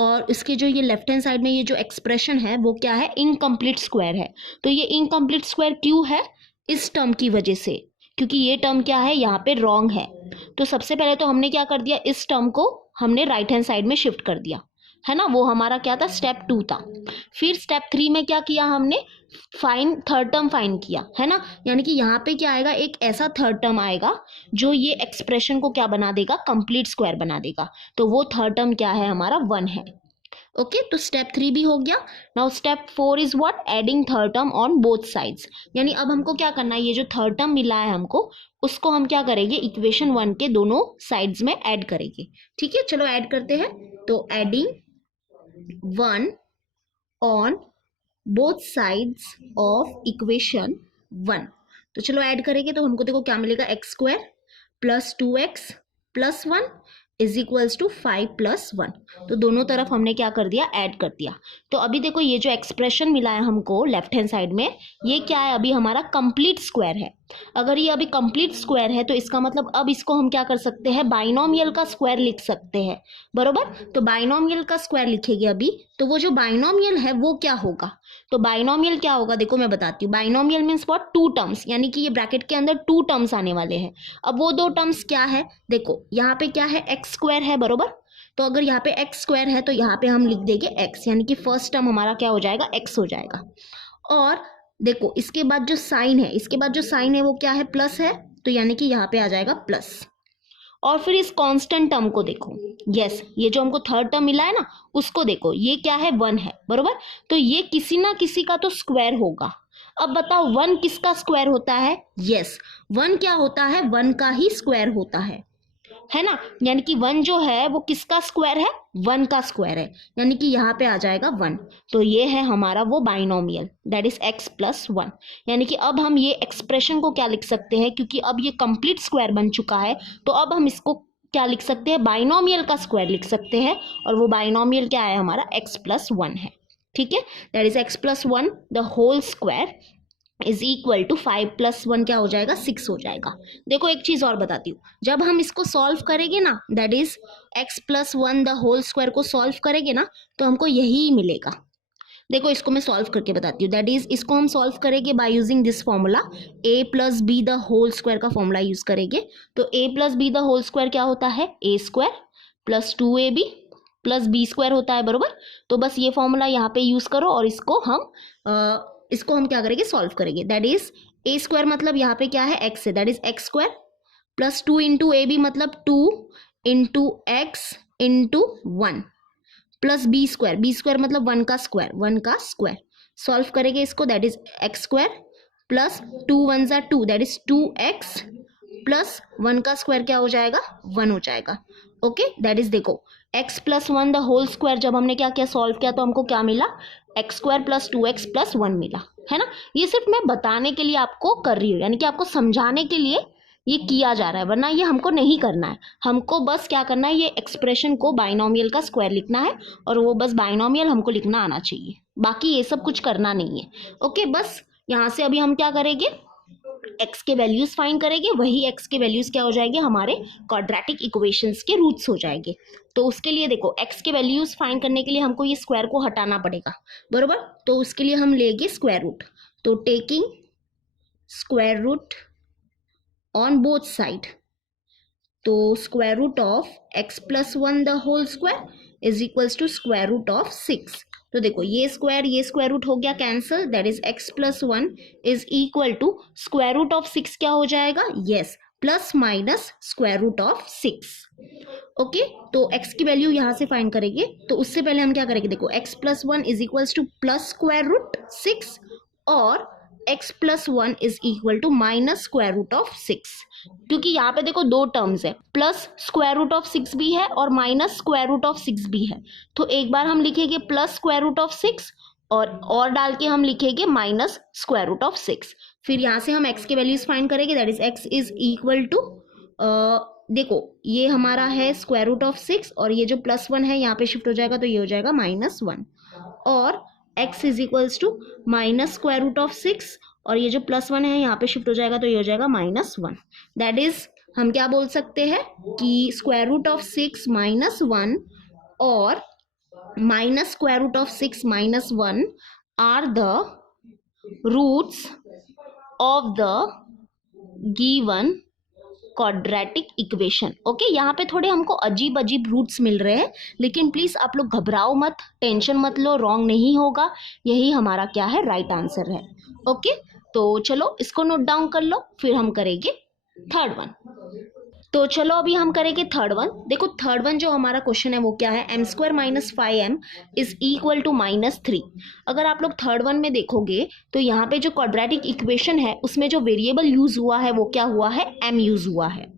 और इसके जो ये लेफ्ट हैंड साइड में ये जो एक्सप्रेशन है वो क्या है इनकम्प्लीट स्क्वायर है। तो ये इनकम्प्लीट स्क्वायर क्यों है, इस टर्म की वजह से, क्योंकि ये टर्म क्या है यहाँ पे रॉन्ग है। तो सबसे पहले तो हमने क्या कर दिया, इस टर्म को हमने राइट हैंड साइड में शिफ्ट कर दिया है ना, वो हमारा क्या था स्टेप 2 था। फिर स्टेप 3 में क्या किया हमने, थर्ड टर्म फाइंड किया है ना, यानी कि यहाँ पे क्या आएगा एक ऐसा थर्ड टर्म आएगा जो ये एक्सप्रेशन को क्या बना देगा कंप्लीट स्क्वायर बना देगा। तो वो थर्ड टर्म क्या है हमारा 1 है। ओके, तो स्टेप 3 भी हो गया। Now step 4 is what, adding third term on both sides. यानी अब हमको क्या करना है, ये जो थर्ड टर्म मिला है हमको उसको हम क्या करेंगे इक्वेशन 1 के दोनों साइड्स में ऐड करेंगे। ठीक है, चलो ऐड करते हैं। तो adding 1 on both sides of equation 1, तो चलो ऐड करेंगे तो हमको देखो क्या मिलेगा, x² + 2x + 1 is equals to 5 + 1। तो दोनों तरफ हमने क्या कर दिया ऐड कर दिया। तो अभी देखो ये जो एक्सप्रेशन मिला है हमको लेफ्ट हैंड साइड में ये क्या है अभी हमारा कंप्लीट स्क्वायर है। अगर ये अभी कंप्लीट स्क्वायर है तो इसका मतलब अब इसको हम क्या कर सकते हैं बाइनोमियल का स्क्वायर लिख सकते हैं बरोबर। तो बाइनोमियल का स्क्वायर लिखेंगे अभी, तो वो जो बाइनोमियल है वो क्या होगा, तो बाइनोमियल क्या होगा देखो मैं बताती हूँ। बाइनोमियल मीन्स व्हाट, 2 टर्म्स, यानी कि ये ब्रैकेट के अंदर 2 टर्म्स आने वाले हैं। अब वो 2 टर्म्स क्या है, देखो यहाँ पे क्या है x² है बरोबर, तो अगर यहाँ पे x² है तो यहाँ पे हम लिख देंगे x, यानी कि फर्स्ट टर्म हमारा क्या हो जाएगा x हो जाएगा। और देखो इसके बाद जो साइन है, इसके बाद जो साइन है वो क्या है प्लस है, तो यानी कि यहाँ पे आ जाएगा प्लस। और फिर इस कांस्टेंट टर्म को देखो, यस ये जो हमको थर्ड टर्म मिला है ना उसको देखो, ये क्या है 1 है बरोबर, तो ये किसी ना किसी का तो स्क्वायर होगा। अब बताओ 1 किसका स्क्वायर होता है, यस 1 क्या होता है 1 का ही स्क्वायर होता है। है ना, यानी कि 1 जो है वो किसका स्क्वायर है, 1 का स्क्वायर है, यानी कि यहाँ पे आ जाएगा 1। तो ये है हमारा वो binomial, that is x plus 1। यानी कि अब हम ये एक्सप्रेशन को क्या लिख सकते हैं, क्योंकि अब ये कंप्लीट स्क्वायर बन चुका है, तो अब हम इसको क्या लिख सकते हैं, बाइनोमियल का स्क्वायर लिख सकते हैं, और वो बाइनोमियल क्या है हमारा, x प्लस 1 है। ठीक है, that is x plus 1 the whole square is equal to 5 plus 1 क्या हो जाएगा, 6 हो जाएगा। देखो एक चीज और बताती हूँ, जब हम इसको सॉल्व करेंगे ना, that is x plus 1 the whole square को सॉल्व करेंगे ना, तो हमको यही मिलेगा। देखो इसको मैं सॉल्व करके बताती हूँ, दैट इज इसको हम सॉल्व करेंगे by using this formula, a plus b the whole square का फॉर्मूला यूज करेंगे। तो a plus b the whole square क्या होता है, a square plus 2ab plus b square होता है, बरोबर। तो बस ये फॉर्मूला यहाँ पे यूज करो और इसको हम क्या करेंगे, सॉल्व करेंगे। दैट इज a स्क्वायर मतलब यहाँ पे क्या है, x है, that is x square plus 2 into a b मतलब 2 into x into 1 plus b square मतलब 1 का स्क्वायर सॉल्व करेंगे इसको, that is x square plus 2 1 जा 2 दैट इज 2x प्लस 1 का स्क्वायर क्या हो जाएगा, 1 हो जाएगा। ओके, दैट इज देखो x plus 1 the whole square जब हमने क्या किया, सॉल्व किया, तो हमको क्या मिला, x square plus 2x plus 1 मिला, है ना। ये सिर्फ मैं बताने के लिए आपको कर रही हूँ, यानी कि आपको समझाने के लिए ये किया जा रहा है, वरना ये हमको नहीं करना है। हमको बस क्या करना है, ये एक्सप्रेशन को बाइनोमियल का स्क्वायर लिखना है, और वो बस बाइनोमियल हमको लिखना आना चाहिए, बाकी ये सब कुछ करना नहीं है। ओके, बस यहाँ से अभी हम क्या करेंगे, x के वैल्यूज फाइंड करेंगे, वही x के वैल्यूज क्या हो जाएंगे, हमारे क्वाड्रेटिक इक्वेशंस के रूट्स हो जाएंगे। तो उसके लिए देखो x के वैल्यूज फाइंड करने के लिए हमको ये स्क्वायर को हटाना पड़ेगा, बरोबर। तो उसके लिए हम लेंगे स्क्वायर रूट, तो taking square root on both side, तो square root of x plus 1 the whole square is equals to square root of 6। तो देखो ये स्क्वायर रूट हो गया cancel, that is x plus 1 is equal to square root of 6 क्या हो जाएगा, yes, plus minus square root of 6। Okay, तो x की वैल्यू यहाँ से फाइंड करेंगे, तो उससे पहले हम क्या करेंगे, देखो x plus 1 is equals to plus square root 6 और x plus 1 is equal to minus square root of 6, क्योंकि यहाँ पे देखो दो टर्म्स है, प्लस स्क्वायर रूट ऑफ 6 भी है और माइनस स्क्वायर रूट ऑफ 6 भी है। तो एक बार हम लिखेंगे प्लस स्क्वायर रूट ऑफ 6 और डाल के हम लिखेंगे माइनस स्क्वायर रूट ऑफ 6। फिर यहाँ से हम x के वैल्यूज फाइंड करेंगे, that is x is equal to देखो ये हमारा है स्क्वायर रूट ऑफ 6 और ये जो प्लस 1 है यहाँ पे शिफ्ट हो जाएगा, तो ये हो जाएगा -1 और x is equals to minus square root of 6 और ये जो प्लस 1 है यहाँ पे शिफ्ट हो जाएगा, तो ये हो जाएगा -1। दैट इज हम क्या बोल सकते हैं कि स्क्वायर रूट ऑफ 6 -1 और minus square root of 6 -1 are the roots of the given quadratic equation. Okay, यहाँ पे थोड़े हमको अजीब अजीब रूट्स मिल रहे हैं, लेकिन प्लीज आप लोग घबराओ मत, टेंशन मत लो, रॉन्ग नहीं होगा, यही हमारा क्या है, राइट आंसर है। ओके, तो चलो इसको नोट डाउन कर लो, फिर हम करेंगे थर्ड वन। तो चलो अभी हम करेंगे थर्ड वन। देखो थर्ड वन जो हमारा क्वेश्चन है वो क्या है, m² - 5m is equal to -3। अगर आप लोग थर्ड वन में देखोगे तो यहाँ पे जो क्वाड्रेटिक इक्वेशन है उसमें जो वेरिएबल यूज हुआ है वो क्या हुआ है, m यूज हुआ है।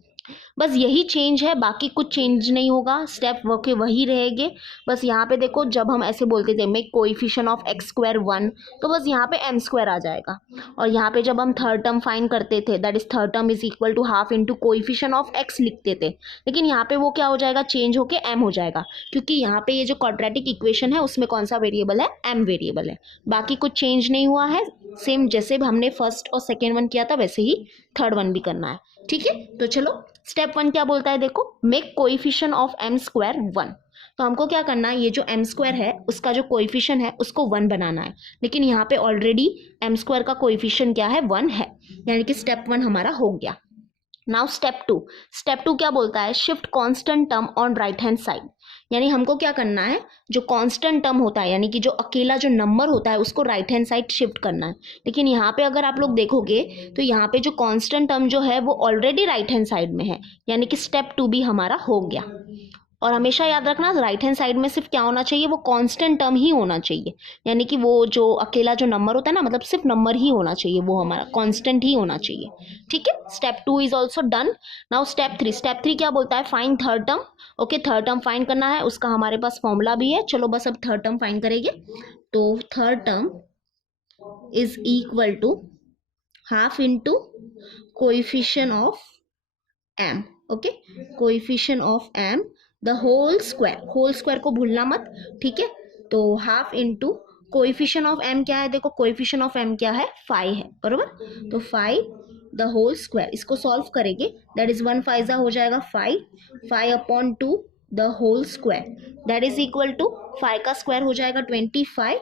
बस यही चेंज है, बाकी कुछ चेंज नहीं होगा, स्टेप के वही रहेंगे। बस यहाँ पे देखो जब हम ऐसे बोलते थे मेक कोएफिशिएंट ऑफ x² 1, तो बस यहाँ पे m² आ जाएगा। और यहाँ पे जब हम थर्ड टर्म फाइंड करते थे, that is third term is equal to half into coefficient of x लिखते थे, लेकिन यहाँ पे वो क्या हो जाएगा, चेंज होके m हो जाएगा, क्योंकि यहाँ पे ये जो क्वाड्रेटिक इक्वेशन है उसमें कौन सा वेरिएबल है, m वेरिएबल है। बाकी कुछ चेंज नहीं हुआ है, सेम जैसे हमने फर्स्ट और सेकेंड वन किया था वैसे ही थर्ड वन भी करना है। ठीक है, तो चलो स्टेप 1 क्या बोलता है, देखो मेक कोएफिशिएंट ऑफ m² 1। तो हमको क्या करना है, ये जो m² है उसका जो कोएफिशिएंट है उसको 1 बनाना है, लेकिन यहाँ पे ऑलरेडी m² का कोएफिशिएंट क्या है, 1 है, यानी कि स्टेप 1 हमारा हो गया। नाउ स्टेप 2 क्या बोलता है, shift constant term on right hand side. यानी हमको क्या करना है, जो कांस्टेंट टर्म होता है यानी कि जो अकेला जो नंबर होता है उसको राइट हैंड साइड शिफ्ट करना है। लेकिन यहाँ पे अगर आप लोग देखोगे तो यहाँ पे जो कांस्टेंट टर्म जो है वो ऑलरेडी राइट हैंड साइड में है, यानी कि स्टेप 2 भी हमारा हो गया। और हमेशा याद रखना राइट हैंड साइड में सिर्फ क्या होना चाहिए, वो कांस्टेंट टर्म ही होना चाहिए, यानी कि वो जो अकेला जो नंबर होता है ना, मतलब सिर्फ नंबर ही होना चाहिए, वो हमारा कांस्टेंट ही होना चाहिए। ठीक है, step 2 is also done. Now step 3, step 3 क्या बोलता है, find third term. Okay, third term find करना है, उसका हमारे पास फॉर्मूला भी है। चलो बस अब थर्ड टर्म फाइंड करेंगे। तो third term is equal to half into coefficient of m। Okay, coefficient of m the whole square को भूलना मत। ठीक है, तो half into coefficient of m क्या है, देखो कोएफिशिएंट ऑफ m क्या है, 5 है, बरोबर। तो 5 द होल स्क्वायर, इसको सॉल्व करेंगे, दैट इज 1 5 हो जाएगा 5 upon 2 the whole square, that is equal to 5 का स्क्वायर हो जाएगा 25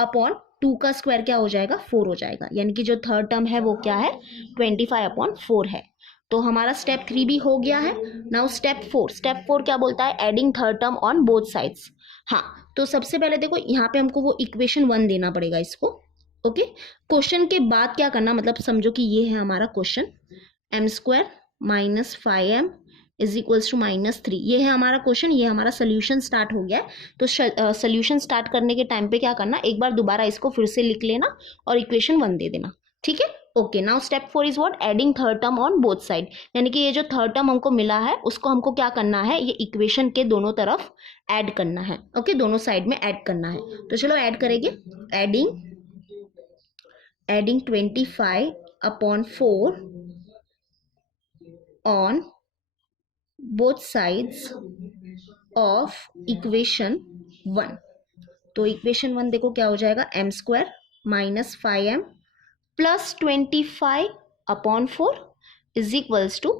अपॉन 2 का स्क्वायर क्या हो जाएगा, 4 हो जाएगा, यानी कि जो थर्ड टर्म है वो क्या है, 25 अपॉन 4 है। तो हमारा स्टेप 3 भी हो गया है। नाउ स्टेप 4 क्या बोलता है, adding third term on both sides. हाँ, तो सबसे पहले देखो यहाँ पे हमको वो इक्वेशन 1 देना पड़ेगा इसको। ओके, क्वेश्चन के बाद क्या करना, मतलब समझो कि ये है हमारा question, m² minus 5m is equals to -3, ये है हमारा क्वेश्चन, ये हमारा सोल्यूशन स्टार्ट हो गया है। तो सोल्यूशन स्टार्ट करने के टाइम पे क्या करना, एक बार दोबारा इसको फिर से लिख लेना और इक्वेशन 1 दे देना। ठीक है, okay. Now step 4 is what, adding third term on both side, यानी कि ये जो थर्ड टर्म हमको मिला है उसको हमको क्या करना है, ये इक्वेशन के दोनों तरफ ऐड करना है। ओके, दोनों साइड में ऐड करना है। तो चलो ऐड करेंगे, adding 25 upon 4 on both sides of equation 1। तो इक्वेशन 1 देखो क्या हो जाएगा, m² minus 5m plus 25 upon 4 is equals to,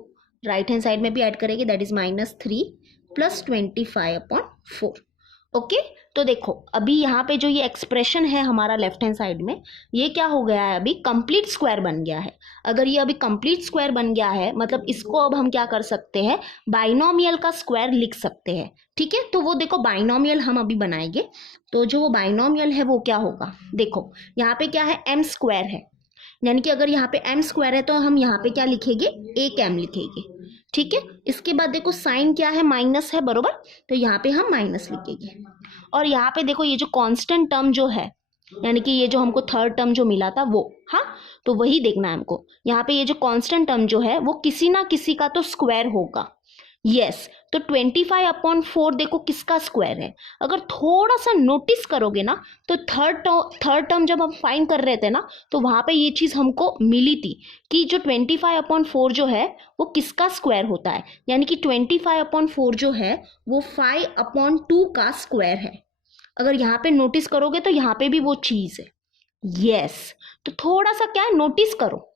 right hand side में भी ऐड करेंगे, that is -3 plus 25 upon 4। Okay, तो देखो अभी यहाँ पे जो ये एक्सप्रेशन है हमारा लेफ्ट हैंड साइड में, ये क्या हो गया है, अभी कंप्लीट स्क्वायर बन गया है। अगर ये अभी कंप्लीट स्क्वायर बन गया है, मतलब इसको अब हम क्या कर सकते हैं, बाइनोमियल का स्क्वायर लिख सकते हैं। ठीक है, तो वो देखो बाइनोमियल हम अभी बनाएंगे। तो जो वो बाइनोमियल है वो क्या होगा, देखो यहाँ पे क्या है, m² है, यानी कि अगर यहाँ पे m² है तो हम यहाँ पे क्या लिखेंगे, 1m लिखेंगे। ठीक है, इसके बाद देखो साइन क्या है, माइनस है, बरोबर, तो यहाँ पे हम माइनस लिखेंगे। और यहाँ पे देखो ये जो कांस्टेंट टर्म जो है, यानी कि ये जो हमको थर्ड टर्म जो मिला था वो, हाँ, तो वही देखना है हमको। यहाँ पे ये जो कांस्टेंट टर्म जो है वो किसी ना किसी का तो स्क्वायर होगा। यस, तो 25 अपॉन 4 देखो किसका स्क्वायर है। अगर थोड़ा सा नोटिस करोगे ना, तो थर्ड टर्म जब हम फाइंड कर रहे थे ना, तो वहाँ पे ये चीज़ हमको मिली थी कि जो 25 अपॉन 4 जो है वो किसका स्क्वायर होता है, यानी कि 25 अपॉन 4 जो है वो 5 अपॉन 2 का स्क्वायर है। अगर यहाँ पे नोटिस करोगे तो यहाँ पे भी वो चीज़ है। यस, तो थोड़ा सा क्या है, नोटिस करो।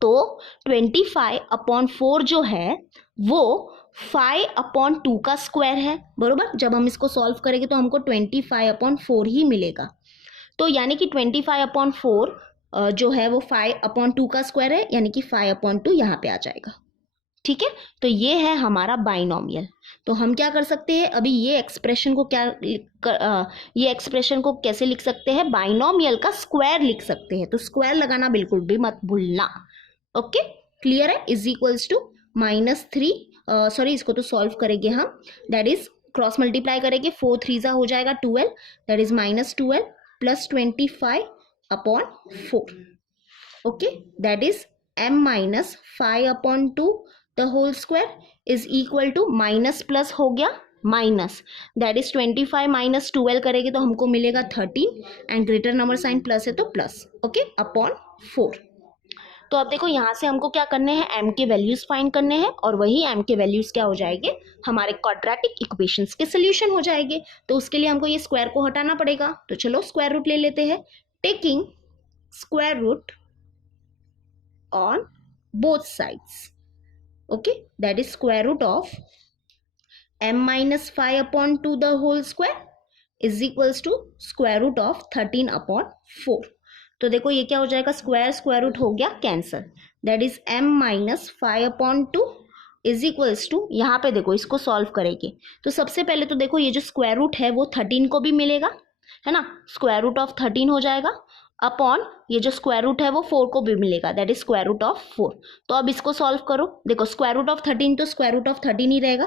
तो 25 अपॉन 4 जो है वो 5 अपॉन 2 का स्क्वायर है, बरोबर। जब हम इसको सॉल्व करेंगे तो हमको 25 अपॉन 4 ही मिलेगा। तो यानी कि 25 अपॉन 4 जो है वो 5 अपॉन 2 का स्क्वायर है, यानी कि 5 अपॉन 2 यहाँ पे आ जाएगा। ठीक है, तो ये है हमारा बाइनोमियल। तो हम क्या कर सकते हैं, अभी ये एक्सप्रेशन को ये एक्सप्रेशन को कैसे लिख सकते हैं, बाइनोमियल का स्क्वायर लिख सकते हैं। तो स्क्वायर लगाना बिल्कुल भी मत भूलना। ओके, क्लियर है, इज इक्वल्स टू -3, सॉरी इसको तो सॉल्व करेंगे हम, दैट इज क्रॉस मल्टीप्लाई करेंगे, 4 3 हो जाएगा 12, that is -12 plus 25 upon 4। Okay, that is m minus 5 upon 2 the whole square is equal to, minus plus हो गया माइनस, दैट इज 25 माइनस 12 करेंगे तो हमको मिलेगा 13, and greater number sign plus है तो प्लस। Okay, upon 4। तो अब देखो यहाँ से हमको क्या करने हैं, m के वैल्यूज फाइंड करने हैं, और वही m के वैल्यूज क्या हो जाएंगे, हमारे क्वाड्रेटिक इक्वेशंस के सोल्यूशन हो जाएंगे। तो उसके लिए हमको ये स्क्वायर को हटाना पड़ेगा। तो चलो स्क्वायर रूट ले लेते हैं, taking square root on both sides. Okay, that is square root of m minus 5 upon 2 the whole square is equals to square root of 13 upon 4। तो देखो ये क्या हो जाएगा, स्क्वायर रूट हो गया cancel, that is m minus 5 upon 2 is equals to, यहाँ पे देखो इसको सॉल्व करेंगे तो सबसे पहले तो देखो ये जो स्क्वायर रूट है वो 13 को भी मिलेगा, है ना, स्क्वायर रूट ऑफ 13 हो जाएगा, अपॉन ये जो स्क्वायर रूट है वो 4 को भी मिलेगा, that is square root of 4। तो अब इसको सॉल्व करो, देखो स्क्वायर रूट ऑफ 13 तो स्क्वायर रूट ऑफ 13 ही रहेगा।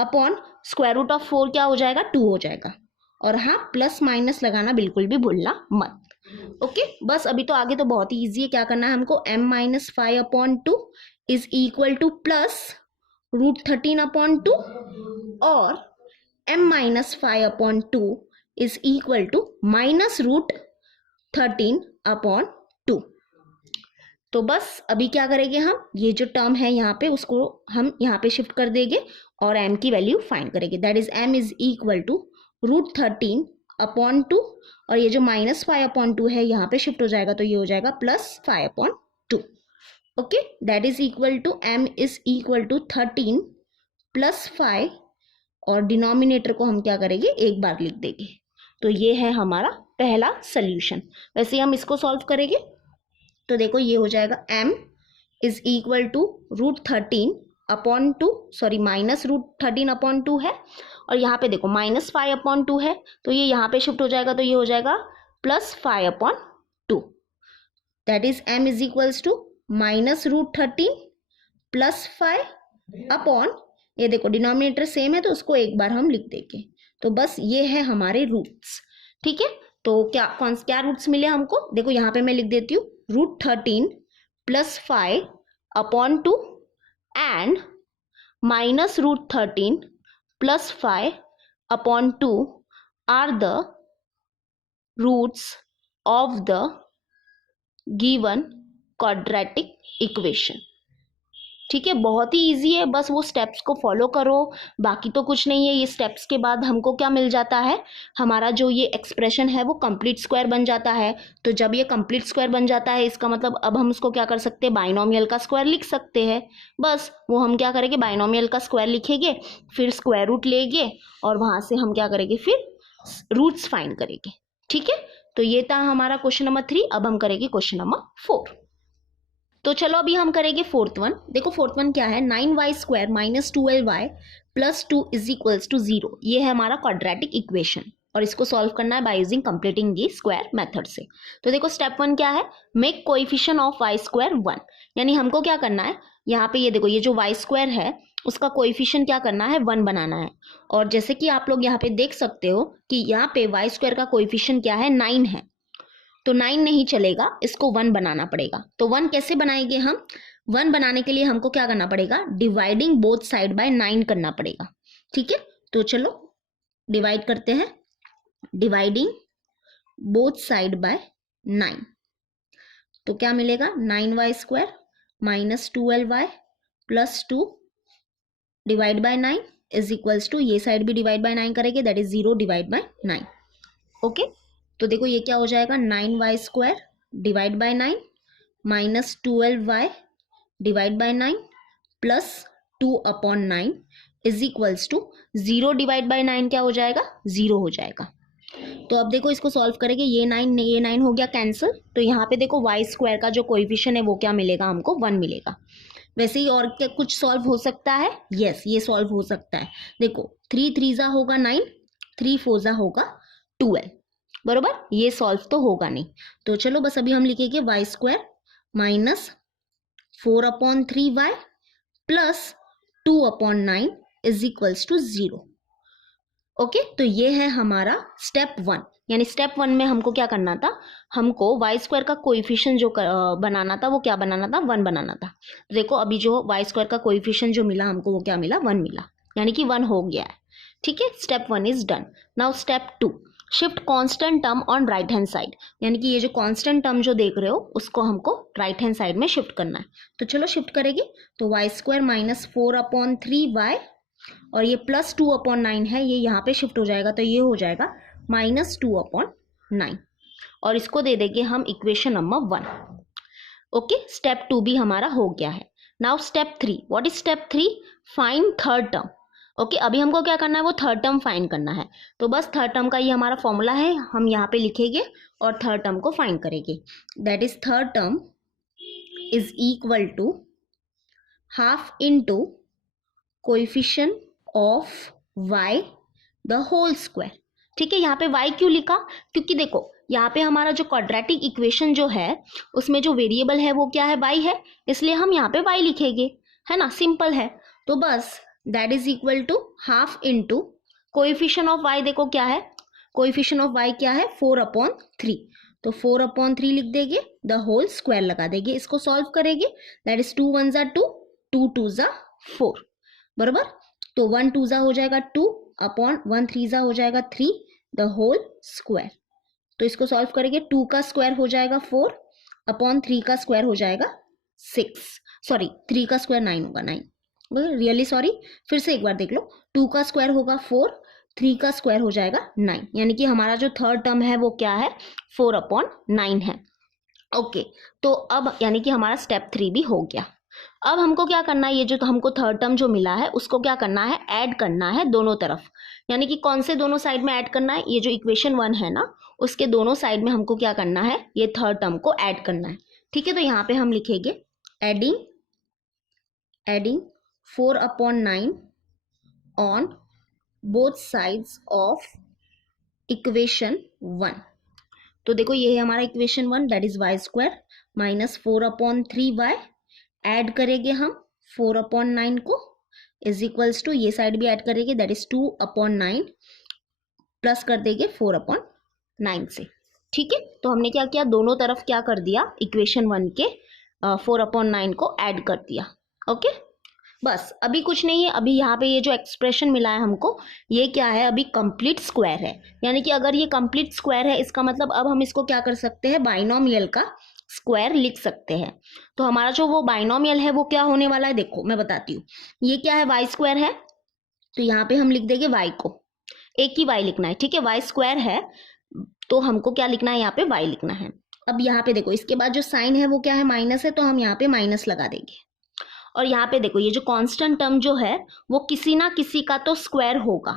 अपॉन स्क्वायर रूट ऑफ 4 क्या हो जाएगा, 2 हो जाएगा। और हाँ, प्लस माइनस लगाना बिल्कुल भी भूलना मत। ओके, बस अभी तो आगे तो बहुत ही ईजी है। क्या करना है हमको, m minus 5 upon 2 is equal to plus root 13 upon 2 और m minus 5 upon 2 is equal to minus root 13 upon 2। तो बस अभी क्या करेंगे हम, ये जो टर्म है यहाँ पे उसको हम यहाँ पे शिफ्ट कर देंगे और m की वैल्यू फाइंड करेंगे। That is m is equal to root 13 upon 2 और ये जो माइनस 5 अपॉन 2 है यहाँ पे शिफ्ट हो जाएगा तो ये हो जाएगा plus 5 upon 2। Okay, that is equal to m is equal to 13 plus 5 और डिनोमिनेटर को हम क्या करेंगे, एक बार लिख देंगे। तो ये है हमारा पहला सोल्यूशन। वैसे हम इसको सॉल्व करेंगे तो देखो ये हो जाएगा m is equal to root 13 upon 2, sorry minus root 13 upon 2 है और यहाँ पे देखो माइनस 5 अपॉन 2 है तो ये यहाँ पे शिफ्ट हो जाएगा तो ये हो जाएगा plus 5 upon 2। That is m is equals to minus root 13 plus 5 upon, ये देखो डिनोमिनेटर सेम है तो उसको एक बार हम लिख देंगे। तो बस ये है हमारे रूट्स। ठीक है, तो क्या रूट्स मिले हमको, देखो यहाँ पे मैं लिख देती हूँ root 13 plus 5 upon 2 and minus root 13 plus 5 upon 2 are the roots of the given quadratic equation. ठीक है, बहुत ही इजी है, बस वो स्टेप्स को फॉलो करो, बाकी तो कुछ नहीं है। ये स्टेप्स के बाद हमको क्या मिल जाता है, हमारा जो ये एक्सप्रेशन है वो कंप्लीट स्क्वायर बन जाता है। तो जब ये कंप्लीट स्क्वायर बन जाता है इसका मतलब अब हम उसको क्या कर सकते हैं, बाइनोमियल का स्क्वायर लिख सकते हैं। बस वो हम क्या करेंगे, बाइनोमियल का स्क्वायर लिखेंगे, फिर स्क्वायर रूट लेंगे और वहाँ से हम क्या करेंगे, फिर रूट्स फाइंड करेंगे। ठीक है, तो ये था हमारा क्वेश्चन नंबर 3। अब हम करेंगे क्वेश्चन नंबर 4। तो चलो अभी हम करेंगे फोर्थ वन। देखो फोर्थ वन क्या है, 9y square minus 12y plus 2 is equals to 0। ये है हमारा क्वाड्रेटिक इक्वेशन और इसको सॉल्व करना है by using completing the square method से। तो देखो स्टेप 1 क्या है, make coefficient of y square 1। यानी हमको क्या करना है, यहाँ पे ये देखो ये जो y स्क्वायर है उसका कोएफिशिएंट क्या करना है, 1 बनाना है। और जैसे कि आप लोग यहाँ पे देख सकते हो कि यहाँ पे y स्क्वायर का कोएफिशिएंट क्या है, 9 है। तो 9 नहीं चलेगा, इसको 1 बनाना पड़ेगा। तो 1 कैसे बनाएंगे हम, 1 बनाने के लिए हमको क्या करना पड़ेगा, डिवाइडिंग बोथ साइड बाय 9 करना पड़ेगा। ठीक है, तो चलो डिवाइड करते हैं, डिवाइडिंग बोथ साइड बाय 9। तो क्या मिलेगा, 9y square minus 12y plus 2 divide by 9 is equals to, ये साइड भी डिवाइड बाय 9 करेंगे, that is 0 divide by 9। Okay, तो देखो ये क्या हो जाएगा, 9y square divide by 9 minus 12y divide by 9 plus 2 upon 9 is equals to 0 divide by 9 क्या हो जाएगा, 0 हो जाएगा। तो अब देखो इसको सॉल्व करेंगे, ये 9 हो गया कैंसिल। तो यहाँ पे देखो y स्क्वायर का जो कोएफिशिएंट है वो क्या मिलेगा हमको, 1 मिलेगा। वैसे ही और क्या कुछ सॉल्व हो सकता है, यस ये सॉल्व हो सकता है। देखो 3 3 होगा 9, 3 4 होगा 12, बरोबर, ये सॉल्व तो होगा नहीं। तो चलो बस अभी हम लिखेंगे y square minus 4 upon 3y plus 2 upon 9 is equals to 0। Okay, तो ये है हमारा स्टेप 1। यानी स्टेप 1 में हमको क्या करना था, हमको y स्क्वायर का कोएफिशिएंट जो बनाना था वो क्या बनाना था, 1 बनाना था। देखो अभी जो y स्क्वायर का कोएफिशिएंट जो मिला हमको वो क्या मिला, 1 मिला, यानी कि 1 हो गया है। ठीक है, step 1 is done. Now step 2, shift constant term on right hand side. यानी कि ये जो कांस्टेंट टर्म जो देख रहे हो उसको हमको राइट हैंड साइड में शिफ्ट करना है। तो चलो शिफ्ट करेंगे, तो y square minus 4 upon 3y और ये प्लस 2 अपॉन 9 है, ये यहाँ पे शिफ्ट हो जाएगा तो ये हो जाएगा माइनस 2 अपॉन 9 और इसको दे देंगे हम इक्वेशन नंबर 1। ओके, स्टेप 2 भी हमारा हो गया है। Now step 3, what is step 3, find third term. Okay, अभी हमको क्या करना है, वो थर्ड टर्म फाइंड करना है। तो बस थर्ड टर्म का ये हमारा फॉर्मूला है, हम यहाँ पे लिखेंगे और थर्ड टर्म को फाइंड करेंगे। That is third term is equal to half into coefficient of y the whole square. ठीक है, यहाँ पे y क्यों लिखा, क्योंकि देखो यहाँ पे हमारा जो क्वाड्रेटिक इक्वेशन जो है उसमें जो वेरिएबल है वो क्या है, y है, इसलिए हम यहाँ पे y लिखेंगे, है ना, सिंपल है। तो बस that is equal to half into coefficient of y देखो क्या है, कोएफिशिएंट ऑफ y क्या है 4/3, तो 4/3 लिख देंगे, द होल स्क्वायर लगा देंगे, इसको सॉल्व करेंगे, दैट इज 2 1 ज़ा 2, 2 2 ज़ा 4, बराबर। तो 1 2 ज़ा हो जाएगा 2 अपॉन 1 3 ज़ा हो जाएगा 3, द होल स्क्वायर। तो इसको सॉल्व करेंगे, 2 का स्क्वायर हो जाएगा 4 अपॉन 3 का स्क्वायर हो जाएगा 6, सॉरी 3 का स्क्वायर 9 होगा, 9 रियली सॉरी, फिर से एक बार देख लो, 2 का स्क्वायर होगा 4, 3 का स्क्वायर हो जाएगा 9, यानी कि हमारा जो थर्ड टर्म है वो क्या है 4/9 है। ओके, तो अब यानी कि हमारा स्टेप 3 भी हो गया। अब हमको क्या करना है, ये जो हमको थर्ड टर्म जो मिला है उसको क्या करना है, ऐड करना है दोनों तरफ, यानी कि कौन से दोनों साइड में ऐड करना है, ये जो इक्वेशन 1 है ना उसके दोनों साइड में हमको क्या करना है, ये थर्ड टर्म को ऐड करना है। ठीक है, तो यहाँ पे हम लिखेंगे adding 4/9 on both sides of equation 1। तो देखो ये है हमारा equation 1, that is y square minus 4/3y, add करेंगे हम 4/9 को, इज इक्वल्स टू ये साइड भी ऐड करेंगे, दैट इज 2/9 प्लस कर देंगे 4/9 से। ठीक है, तो हमने क्या किया, दोनों तरफ क्या कर दिया, इक्वेशन 1 के 4/9 को ऐड कर दिया। ओके, बस अभी कुछ नहीं है, अभी यहाँ पे ये जो एक्सप्रेशन मिला है हमको, ये क्या है, अभी कंप्लीट स्क्वायर है, यानी कि अगर ये कंप्लीट स्क्वायर है इसका मतलब अब हम इसको क्या कर सकते हैं, बाइनोमियल का स्क्वायर लिख सकते हैं। तो हमारा जो वो बाइनोमियल है वो क्या होने वाला है, देखो मैं बताती हूँ, ये क्या है वाई स्क्वायर है, तो यहाँ पे हम लिख देंगे वाई को, एक ही वाई लिखना है, ठीक है, वाई स्क्वायर है तो हमको क्या लिखना है, यहाँ पे वाई लिखना है। अब यहाँ पे देखो इसके बाद जो साइन है वो क्या है, माइनस है, तो हम यहाँ पे माइनस लगा देंगे, और यहाँ पे देखो ये जो कांस्टेंट टर्म जो है वो किसी ना किसी का तो स्क्वायर होगा,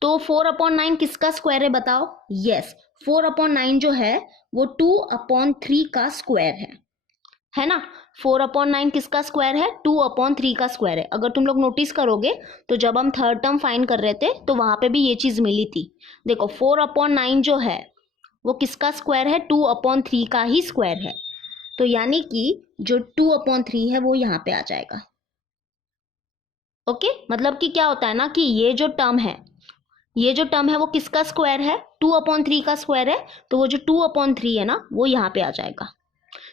तो 4/9 किसका स्क्वायर है बताओ, यस 4/9 जो है वो 2/3 का स्क्वायर है ना, 4/9 किसका स्क्वायर है, 2/3 का स्क्वायर है। अगर तुम लोग नोटिस करोगे तो जब हम थर्ड टर्म फाइंड कर रहे थे तो वहां पे भी ये चीज मिली थी, देखो 4/9 जो है वो किसका स्क्वायर है, 2/3 का ही स्क्वायर है, तो यानी कि जो 2/3 है वो यहाँ पे आ जाएगा। ओके, मतलब कि क्या होता है ना कि ये जो टर्म है, ये जो टर्म है वो किसका स्क्वायर है, 2/3 का स्क्वायर है, तो वो जो 2/3 है ना वो यहाँ पे आ जाएगा,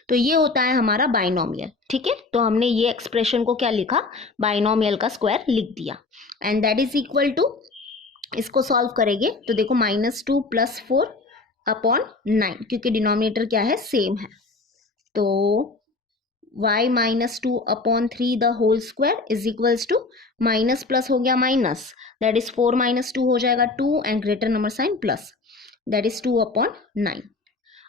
तो ये होता है हमारा बाइनोमियल। ठीक है, तो हमने ये एक्सप्रेशन को क्या लिखा, बाइनोमियल का स्क्वायर लिख दिया, and that is equal to, इसको सॉल्व करेंगे तो देखो -2 + 4/9, क्योंकि डिनोमिनेटर क्या है, सेम है, तो y -2/3 the whole square is equals to, minus plus हो गया माइनस, दैट इज 4 - 2 हो जाएगा 2, and greater number sign plus, that is 2/9।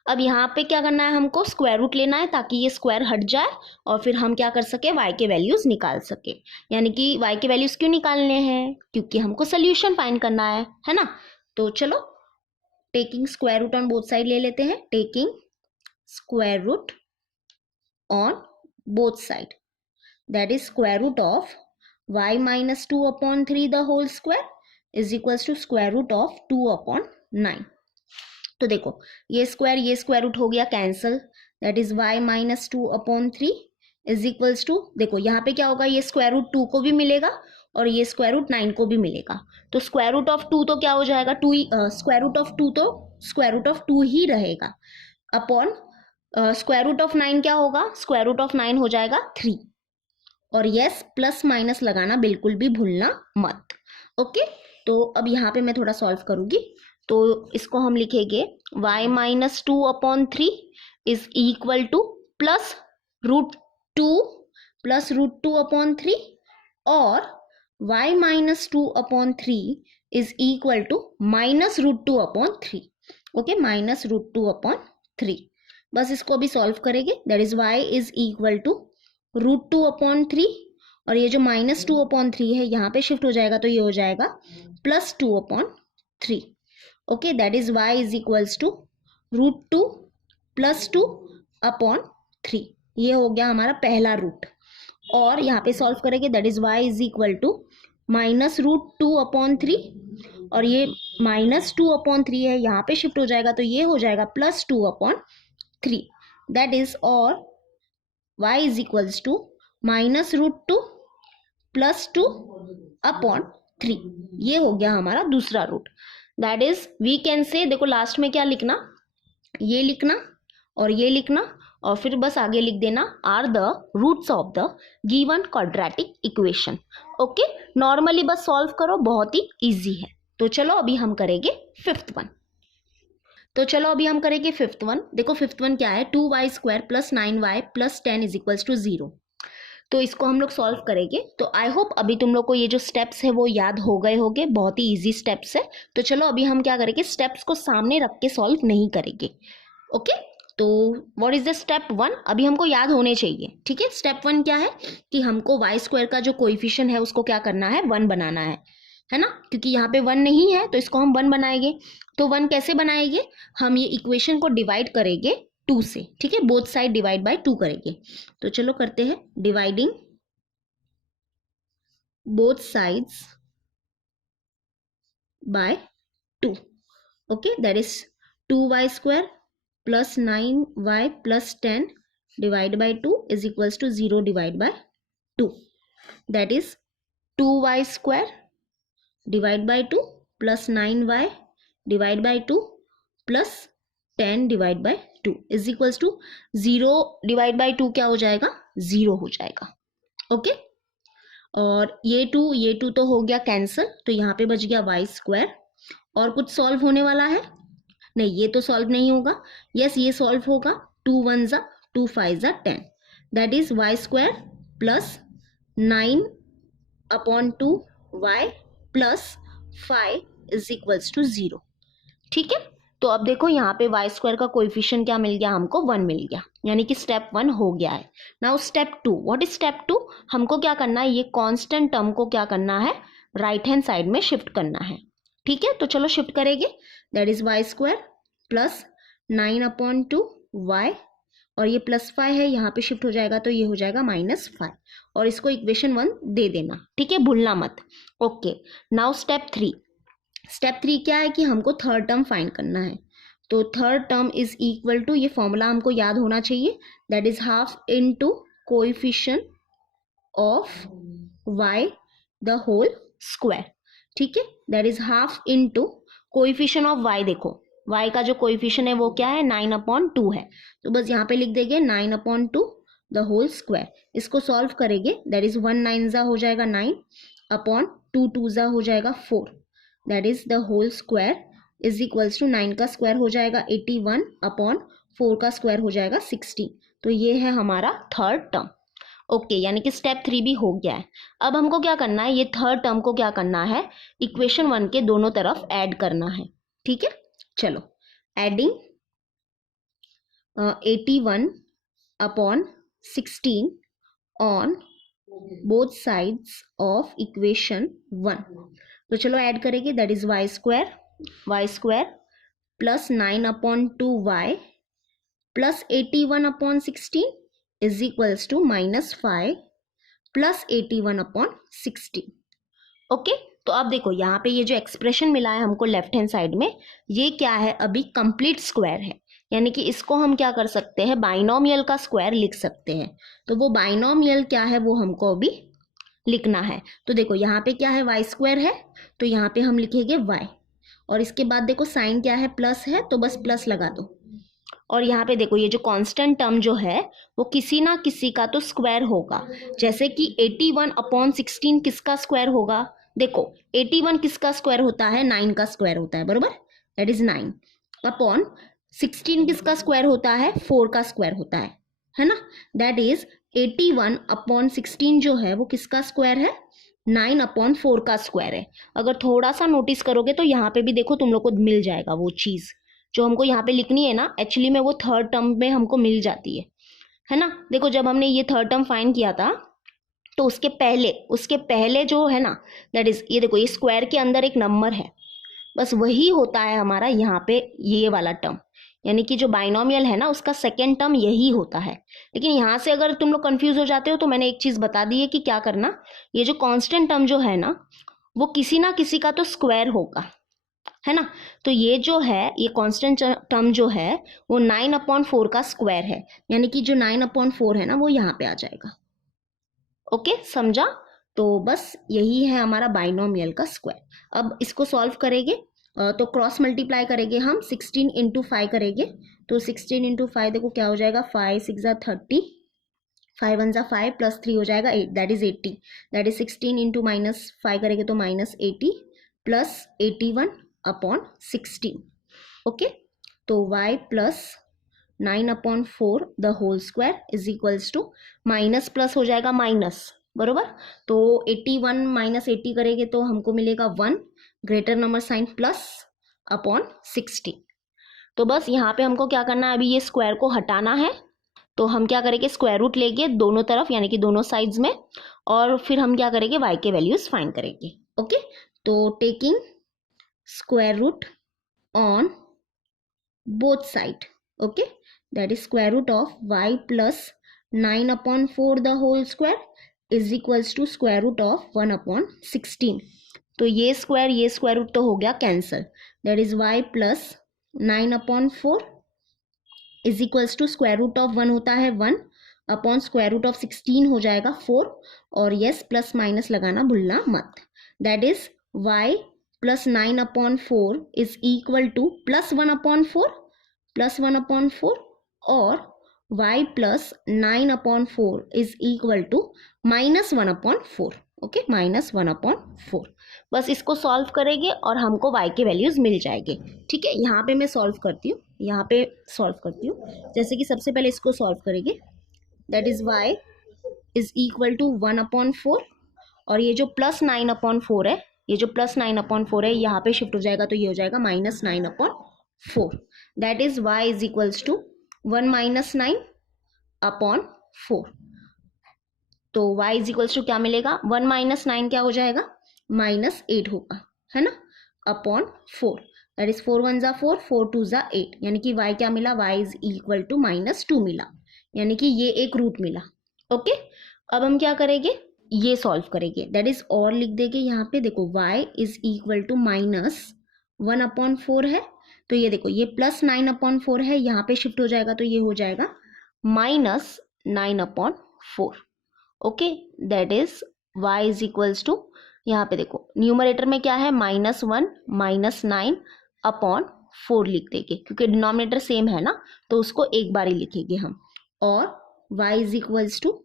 अब यहाँ पे क्या करना है, हमको स्क्वायर रूट लेना है ताकि ये स्क्वायर हट जाए और फिर हम क्या कर सके, y के वैल्यूज निकाल सके। यानी कि y के वैल्यूज क्यों निकालने हैं, क्योंकि हमको सोल्यूशन फाइंड करना है ना। तो चलो taking square root on both side ले लेते हैं, taking square root on both side, that is square root of y -2/3 the whole square is equals to square root of 2/9। तो देखो ये स्क्वायर रूट हो गया cancel, that is y -2/3 is equals to, देखो यहाँ पे क्या होगा, ये स्क्वायर रूट 2 को भी मिलेगा और ये स्क्वायर रूट 9 को भी मिलेगा, तो स्क्वायर रूट ऑफ 2 तो क्या हो जाएगा, 2 ही, स्क्वायर रूट ऑफ 2 तो स्क्वायर रूट ऑफ 2 ही रहेगा, अपॉन स्क्वायर रूट ऑफ 9 क्या होगा, स्क्वायर रूट ऑफ 9 हो जाएगा 3, और यस प्लस माइनस लगाना बिल्कुल भी भूलना मत। ओके, तो अब यहाँ पे मैं थोड़ा सॉल्व करूँगी, तो इसको हम लिखेंगे y -2/3 is equal to plus √2 और y -2/3 is equal to -√2/3। Okay, -√2/3, बस इसको अभी सॉल्व करेंगे, that is y is equal to √2/3, और ये जो -2/3 है यहाँ पे शिफ्ट हो जाएगा तो ये हो जाएगा +2/3। Okay, that is y is equals to √2 + 2/3, ये हो गया हमारा पहला रूट, और यहाँ पे सॉल्व करेंगे, that is y is equal to -√2/3, और ये -2/3 है यहाँ पे शिफ्ट हो जाएगा तो ये हो जाएगा +2/3, दैट इज, और y इज इक्वल्स टू -√2 +2/3, ये हो गया हमारा दूसरा root. That is we can say, देखो लास्ट में क्या लिखना, ये लिखना और ये लिखना और फिर बस आगे लिख देना are the roots of the given quadratic equation. Okay, normally बस सॉल्व करो, बहुत ही इजी है। तो चलो अभी हम करेंगे फिफ्थ वन। देखो फिफ्थ वन क्या है, 2y² + 9y + 10 = 0। तो इसको हम लोग सॉल्व करेंगे। तो आई होप अभी तुम लोग को ये जो स्टेप्स है वो याद हो गए होंगे, बहुत ही इजी स्टेप्स है। तो चलो अभी हम क्या करेंगे, स्टेप्स को सामने रख के सॉल्व नहीं करेंगे। ओके, तो व्हाट इज द स्टेप 1, अभी हमको याद होने चाहिए। ठीक है, स्टेप 1 क्या है कि हमको y² का जो कोएफिशिएंट है उसको क्या करना है, 1 बनाना है ना, क्योंकि यहाँ पे 1 नहीं है तो इसको हम 1 बनाएंगे। तो 1 कैसे बनाएंगे, हम ये इक्वेशन को डिवाइड करेंगे 2 से। ठीक है, बोथ साइड डिवाइड बाय 2 करेंगे। तो चलो करते हैं, dividing both sides by 2। Okay, that is 2y² + 9y + 10 divide by 2 = 0 divide bye 2। That is 2y² divide by 2 + 9y divide by 2 + 10 divide by 2 = 0 divide bye 2 क्या हो जाएगा, 0 हो जाएगा। ओके, और ये 2 तो हो गया कैंसिल, तो यहाँ पे बच गया y²। और कुछ सॉल्व होने वाला है नहीं, ये तो सॉल्व नहीं होगा। यस, ये सॉल्व होगा। 2 1 ज़ा 2 5 ज़ा 10, दैट इज y² + 9/2y + 5 = 0। ठीक है, तो अब देखो यहाँ पे y² का कोएफिशिएंट क्या मिल गया, हमको 1 मिल गया, यानी कि स्टेप 1 हो गया है। Now step 2, what is step 2, हमको क्या करना है, ये कांस्टेंट टर्म को क्या करना है, राइट हैंड साइड में शिफ्ट करना है। ठीक है, तो चलो शिफ्ट करेंगे। दैट इज y² + 9/2y और ये +5 है, यहाँ पे शिफ्ट हो जाएगा तो ये हो जाएगा -5 और इसको इक्वेशन 1 दे देना। ठीक है, भूलना मत। Okay, now step 3। स्टेप 3 क्या है कि हमको थर्ड टर्म फाइंड करना है। तो third term is equal to, ये फॉर्मूला हमको याद होना चाहिए, that is half into coefficient of y the whole square. ठीक है, that is half into coefficient of y। देखो y का जो कोएफिशिएंट है वो क्या है, 9/2 है, तो बस यहाँ पे लिख देंगे 9/2 द होल स्क्वायर। इसको सॉल्व करेंगे, दैट इज 1 9 ज़ा हो जाएगा 9/2 2 ज़ा हो जाएगा 4, that is the whole square = 9 का स्क्वायर हो जाएगा 81/4 का स्क्वायर हो जाएगा 60। तो ये है हमारा थर्ड टर्म। ओके, यानी कि स्टेप 3 भी हो गया है। अब हमको क्या करना है, ये थर्ड टर्म को क्या करना है, इक्वेशन 1 के दोनों तरफ ऐड करना है। ठीक है, चलो adding 81/16 on both sides of equation 1। तो चलो ऐड करेंगे, that is y² + 9/2y + 81/16 = -5 + 81/16। Okay, तो अब देखो यहाँ पे ये जो एक्सप्रेशन मिला है हमको लेफ्ट हैंड साइड में, ये क्या है, अभी कंप्लीट स्क्वायर है, यानी कि इसको हम क्या कर सकते हैं, बाइनोमियल का स्क्वायर लिख सकते हैं। तो वो बाइनोमियल क्या है वो हमको अभी लिखना है। तो देखो यहाँ पे क्या है, y² है, तो यहाँ पे हम लिखेंगे y, और इसके बाद देखो साइन क्या है, प्लस है, तो बस प्लस लगा दो। और यहाँ पे देखो ये जो कांस्टेंट टर्म जो है वो किसी ना किसी का तो स्क्वायर होगा, जैसे कि 81/16 किसका स्क्वायर होगा, देखो 81 किसका स्क्वायर होता है, 9 का स्क्वायर होता है, बरोबर, दैट इज 9/16 किसका स्क्वायर होता है, 4 का स्क्वायर होता है ना, दैट इज 81/16 जो है वो किसका स्क्वायर है, 9/4 का स्क्वायर है। अगर थोड़ा सा नोटिस करोगे तो यहाँ पे भी देखो तुम लोग को मिल जाएगा वो चीज़ जो हमको यहाँ पे लिखनी है ना, एक्चुअली में वो थर्ड टर्म में हमको मिल जाती है ना। देखो जब हमने ये थर्ड टर्म फाइंड किया था तो उसके पहले जो है ना, दैट इज ये देखो, ये स्क्वायर के अंदर एक नंबर है, बस वही होता है हमारा यहाँ पे ये वाला टर्म, यानी कि जो बाइनोमियल है ना उसका सेकेंड टर्म यही होता है। लेकिन यहाँ से अगर तुम लोग कंफ्यूज हो जाते हो तो मैंने एक चीज़ बता दी है कि क्या करना, ये जो कांस्टेंट टर्म जो है ना वो किसी ना किसी का तो स्क्वायर होगा, है ना। तो ये जो है, ये कांस्टेंट टर्म जो है वो 9/4 का स्क्वायर है, यानी कि जो 9/4 है ना वो यहाँ पे आ जाएगा। ओके, समझा। तो बस यही है हमारा बाइनोमियल का स्क्वायर। अब इसको सॉल्व करेंगे तो क्रॉस मल्टीप्लाई करेंगे हम, 16 इंटू 5 करेंगे तो 16 इंटू 5 देखो क्या हो जाएगा, 5 6 ज़ा 30, 5 1 ज़ा 5 प्लस 3 हो जाएगा 8, that is 80। That is 16 into -5 करेंगे तो -80 प्लस 81 अपॉन 16। ओके, तो y plus 9/4 the whole square is equals to, minus plus हो जाएगा माइनस, बरोबर। तो 81 माइनस 80 करेंगे तो हमको मिलेगा 1, greater number sign plus upon 60। तो बस यहाँ पे हमको क्या करना है, अभी ये स्क्वायर को हटाना है। तो हम क्या करेंगे, स्क्वायर रूट लेंगे दोनों तरफ यानी कि दोनों साइड्स में, और फिर हम क्या करेंगे, y के वैल्यूज फाइंड करेंगे। ओके, तो taking square root on both side, okay, that is square root of y plus 9/4 the whole square is equals to square root of 1/16। तो ये स्क्वायर रूट तो हो गया cancel, that is y plus 9/4 is equals to square root of 1 होता है 1 upon square root of 16 हो जाएगा 4, और यस प्लस माइनस लगाना भूलना मत। That is y plus 9/4 is equal to plus 1/4 और y plus 9/4 is equal to -1/4। Okay, -1/4। बस इसको सॉल्व करेंगे और हमको y के वैल्यूज मिल जाएंगे। ठीक है, यहाँ पे मैं सॉल्व करती हूँ, जैसे कि सबसे पहले इसको सॉल्व करेंगे। That is y is equal to 1/4, और ये जो प्लस 9/4 है, यहाँ पे शिफ्ट हो जाएगा तो ये हो जाएगा -9/4। That is y is equals to 1 - 9/4। तो y इज इक्वल्स टू क्या मिलेगा, 1 - 9 क्या हो जाएगा, -8 होगा, है ना, अपॉन 4। दैट इज 4 1 ज़ा 4, 4 2 ज़ा 8, यानी कि y क्या मिला, y इज इक्वल टू -2 मिला, यानी कि ये एक रूट मिला। ओके, अब हम क्या करेंगे, ये सॉल्व करेंगे। दैट इज और लिख देंगे यहाँ पे, देखो y इज इक्वल टू -1/4 है, तो ये देखो ये प्लस 9/4 है, यहाँ पे शिफ्ट हो जाएगा तो ये हो जाएगा -9/4। Okay, that is y is equals to, यहाँ पे देखो न्यूमरेटर में क्या है, -1 -9/4 लिख देंगे, क्योंकि डिनोमिनेटर सेम है ना, तो उसको एक बार ही लिखेंगे हम। और y is equals to,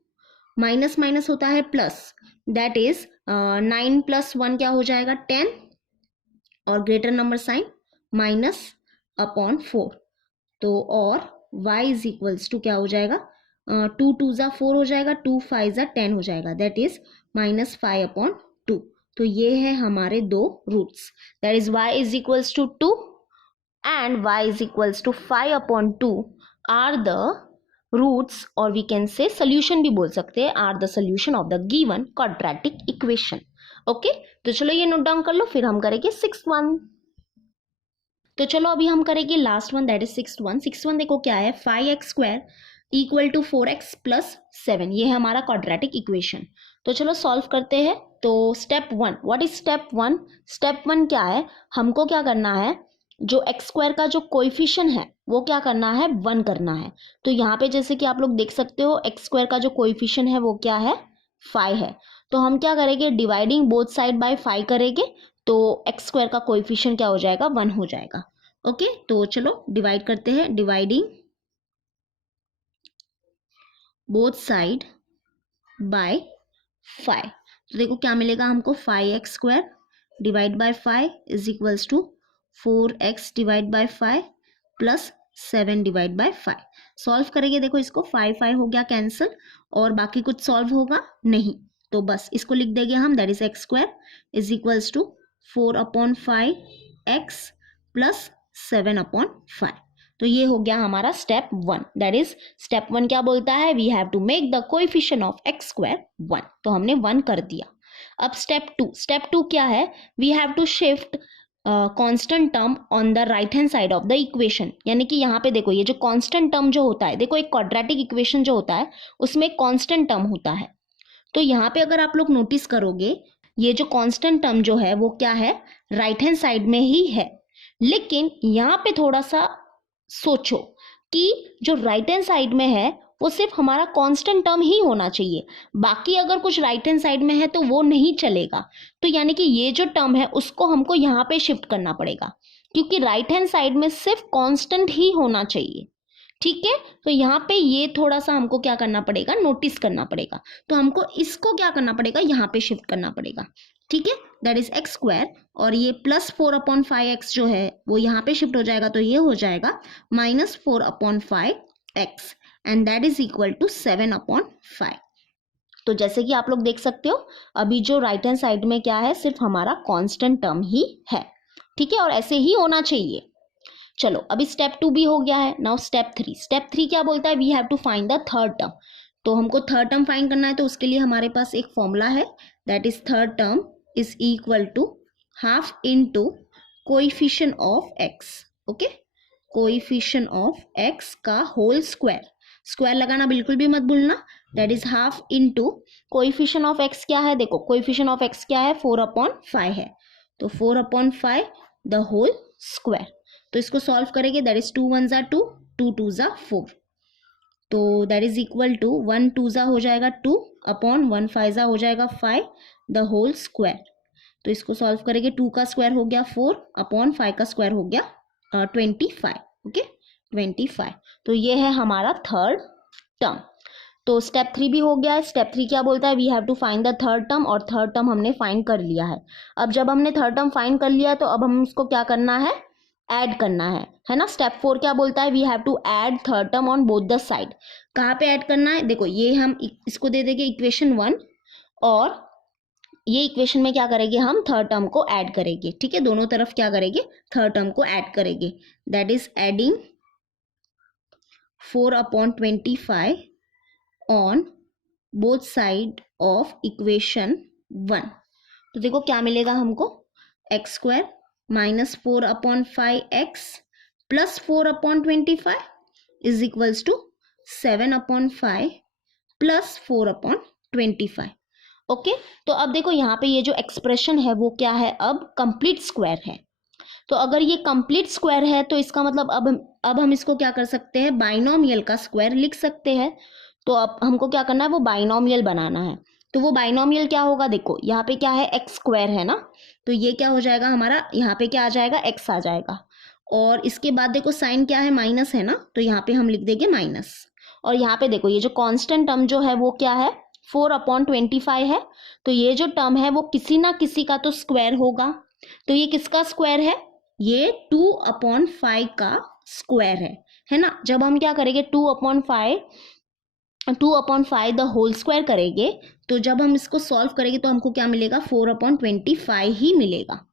minus minus होता है प्लस, दैट इज 9 + 1 क्या हो जाएगा, 10, और ग्रेटर नंबर साइन -/4। तो और y इज इक्वल्स टू क्या हो जाएगा, 2 2 ज़ा 4 हो जाएगा, 2 5 ज़ा 10 हो जाएगा, दैट इज -5/2। तो ये है हमारे दो roots, that is y is equals to 2 and y is equals to 5/2 are the roots, और वी कैन से सोल्यूशन भी बोल सकते हैं, are the solution of the given quadratic equation. Okay, तो चलो ये नोट डाउन कर लो, फिर हम करेंगे 6th वन। तो चलो अभी हम करेंगे last one, that is 6th one. 6th one देखो क्या है, 5x² इक्वल टू 4x + 7, ये है हमारा क्वाड्रेटिक इक्वेशन। तो चलो सॉल्व करते हैं। तो step 1, what is step 1? Step 1 क्या है, हमको क्या करना है, जो x² का जो कोएफिशिएंट है वो क्या करना है, 1 करना है। तो यहाँ पे जैसे कि आप लोग देख सकते हो, x² का जो कोएफिशिएंट है वो क्या है, 5 है। तो हम क्या करेंगे, डिवाइडिंग बोथ साइड बाय 5 करेंगे, तो x² का कोएफिशिएंट क्या हो जाएगा, 1 हो जाएगा। ओके, तो चलो डिवाइड करते हैं, डिवाइडिंग बोथ साइड बाय 5। तो देखो क्या मिलेगा हमको, 5x² divide by 5 is equals to 4x divide by 5 plus 7 divide by 5। Solve करेंगे, देखो इसको 5 5 हो गया कैंसिल, और बाकी कुछ सॉल्व होगा नहीं, तो बस इसको लिख देंगे हम, that is x² is equals to 4/5x plus 7/5। तो ये हो गया हमारा स्टेप 1। दैट इज स्टेप 1 क्या बोलता है, we have to make the coefficient of x² 1, तो हमने 1 कर दिया। अब स्टेप 2 क्या है, we have to shift constant term on the right hand side of the equation, यानी कि यहाँ पे देखो ये जो कांस्टेंट टर्म जो होता है, देखो एक क्वाड्रेटिक इक्वेशन जो होता है उसमें कांस्टेंट टर्म होता है। तो यहाँ पे अगर आप लोग नोटिस करोगे, ये जो कांस्टेंट टर्म जो है वो क्या है, राइट हैंड साइड में ही है। लेकिन यहाँ पे थोड़ा सा सोचो कि जो राइट हैंड साइड में है वो सिर्फ हमारा कांस्टेंट टर्म ही होना चाहिए, बाकी अगर कुछ राइट हैंड साइड में है तो वो नहीं चलेगा। तो यानी कि ये जो टर्म है उसको हमको यहाँ पे शिफ्ट करना पड़ेगा, क्योंकि राइट हैंड साइड में सिर्फ कांस्टेंट ही होना चाहिए। ठीक है, तो यहाँ पे ये थोड़ा सा हमको क्या करना पड़ेगा, नोटिस करना पड़ेगा। तो हमको इसको क्या करना पड़ेगा, यहाँ पे शिफ्ट करना पड़ेगा। ठीक है, दैट इज एक्स स्क्वायर, और ये प्लस 4/5x जो है वो यहाँ पे शिफ्ट हो जाएगा, तो ये हो जाएगा -4/5x, and that is equal to 7/5। तो जैसे कि आप लोग देख सकते हो, अभी जो राइट हैंड साइड में क्या है, सिर्फ हमारा कांस्टेंट टर्म ही है। ठीक है, और ऐसे ही होना चाहिए। चलो, अभी स्टेप 2 भी हो गया है। Now step 3। स्टेप 3 क्या बोलता है, we have to find the third term. तो हमको थर्ड टर्म फाइंड करना है, तो उसके लिए हमारे पास एक फॉर्मूला है, that is third term is equal to half into coefficient of x. Okay, coefficient of x का होल स्क्वायर। स्क्वायर लगाना बिल्कुल भी मत भूलना, that is half into coefficient of x क्या है, देखो कोएफिशिएंट ऑफ एक्स क्या है, 4/5 है, तो 4/5 द होल स्क्वायर। तो इसको सॉल्व करेंगे, दैट इज 2 1 2, 2 2 4, तो दैट इज इक्वल टू 1 2 हो जाएगा 2 अपॉन 1 5 हो जाएगा 5 द होल स्क्वायर। तो इसको सॉल्व करेंगे, 2 का स्क्वायर हो गया 4 अपॉन 5 का स्क्वायर हो गया 25। ओके, 25। तो ये है हमारा थर्ड टर्म। तो स्टेप 3 भी हो गया है। स्टेप 3 क्या बोलता है, we have to find the third term, और थर्ड टर्म हमने फाइंड कर लिया है। अब जब हमने थर्ड टर्म फाइंड कर लिया, तो अब हम इसको क्या करना है, ऐड करना है ना। स्टेप 4 क्या बोलता है, we have to add third term on both the side. कहाँ पे ऐड करना है, देखो ये हम इसको दे देंगे इक्वेशन 1, और ये इक्वेशन में क्या करेंगे, हम थर्ड टर्म को ऐड करेंगे। ठीक है, दोनों तरफ क्या करेंगे, थर्ड टर्म को ऐड करेंगे, that is adding 4/25 on both side of equation 1। तो देखो क्या मिलेगा हमको, x square -4/5x plus 4/25 is equals to 7/5 plus 4/25। Okay, तो अब देखो यहाँ पे ये जो एक्सप्रेशन है वो क्या है, अब कंप्लीट स्क्वायर है। तो अगर ये कंप्लीट स्क्वायर है, तो इसका मतलब अब हम इसको क्या कर सकते हैं, बाइनोमियल का स्क्वायर लिख सकते हैं। तो अब हमको क्या करना है, वो बाइनोमियल बनाना है। तो वो बाइनोमियल क्या होगा, देखो यहाँ पे क्या है, एक्स स्क्वायर है ना, तो ये क्या हो जाएगा हमारा, यहाँ पे क्या आ जाएगा, एक्स आ जाएगा, और इसके बाद देखो साइन क्या है, माइनस है ना, तो यहाँ पे हम लिख देंगे माइनस। और यहाँ पे देखो ये जो कांस्टेंट टर्म जो है वो क्या है, 4/25 है, तो ये जो टर्म है वो किसी ना किसी का तो स्क्वायर होगा। तो ये किसका स्क्वायर है, ये 2/5 का स्क्वायर है ना। जब हम क्या करेंगे, 2/5 द होल स्क्वायर करेंगे, तो जब हम इसको सॉल्व करेंगे तो हमको क्या मिलेगा, 4/25 ही मिलेगा,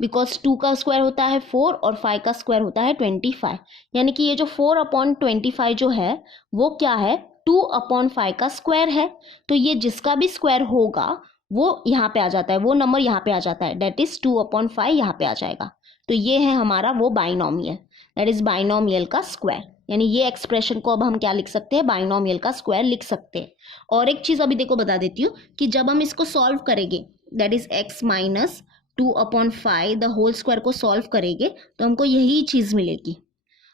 बिकॉज 2 का स्क्वायर होता है 4 और 5 का स्क्वायर होता है 25। यानी कि ये जो 4/25 जो है वो क्या है, 2/5 का स्क्वायर है। तो ये जिसका भी स्क्वायर होगा वो यहाँ पे आ जाता है, वो नंबर यहाँ पे आ जाता है, डेट इज 2/5 यहाँ पे आ जाएगा। तो ये है हमारा वो बाइनोमियल, दैट इज बाइनोमियल का स्क्वायर। यानी ये एक्सप्रेशन को अब हम क्या लिख सकते हैं, बाइनोमियल का स्क्वायर लिख सकते हैं। और एक चीज अभी देखो बता देती हूँ, कि जब हम इसको सॉल्व करेंगे, that is x minus 2/5 the whole square को सॉल्व करेंगे, तो हमको यही चीज मिलेगी।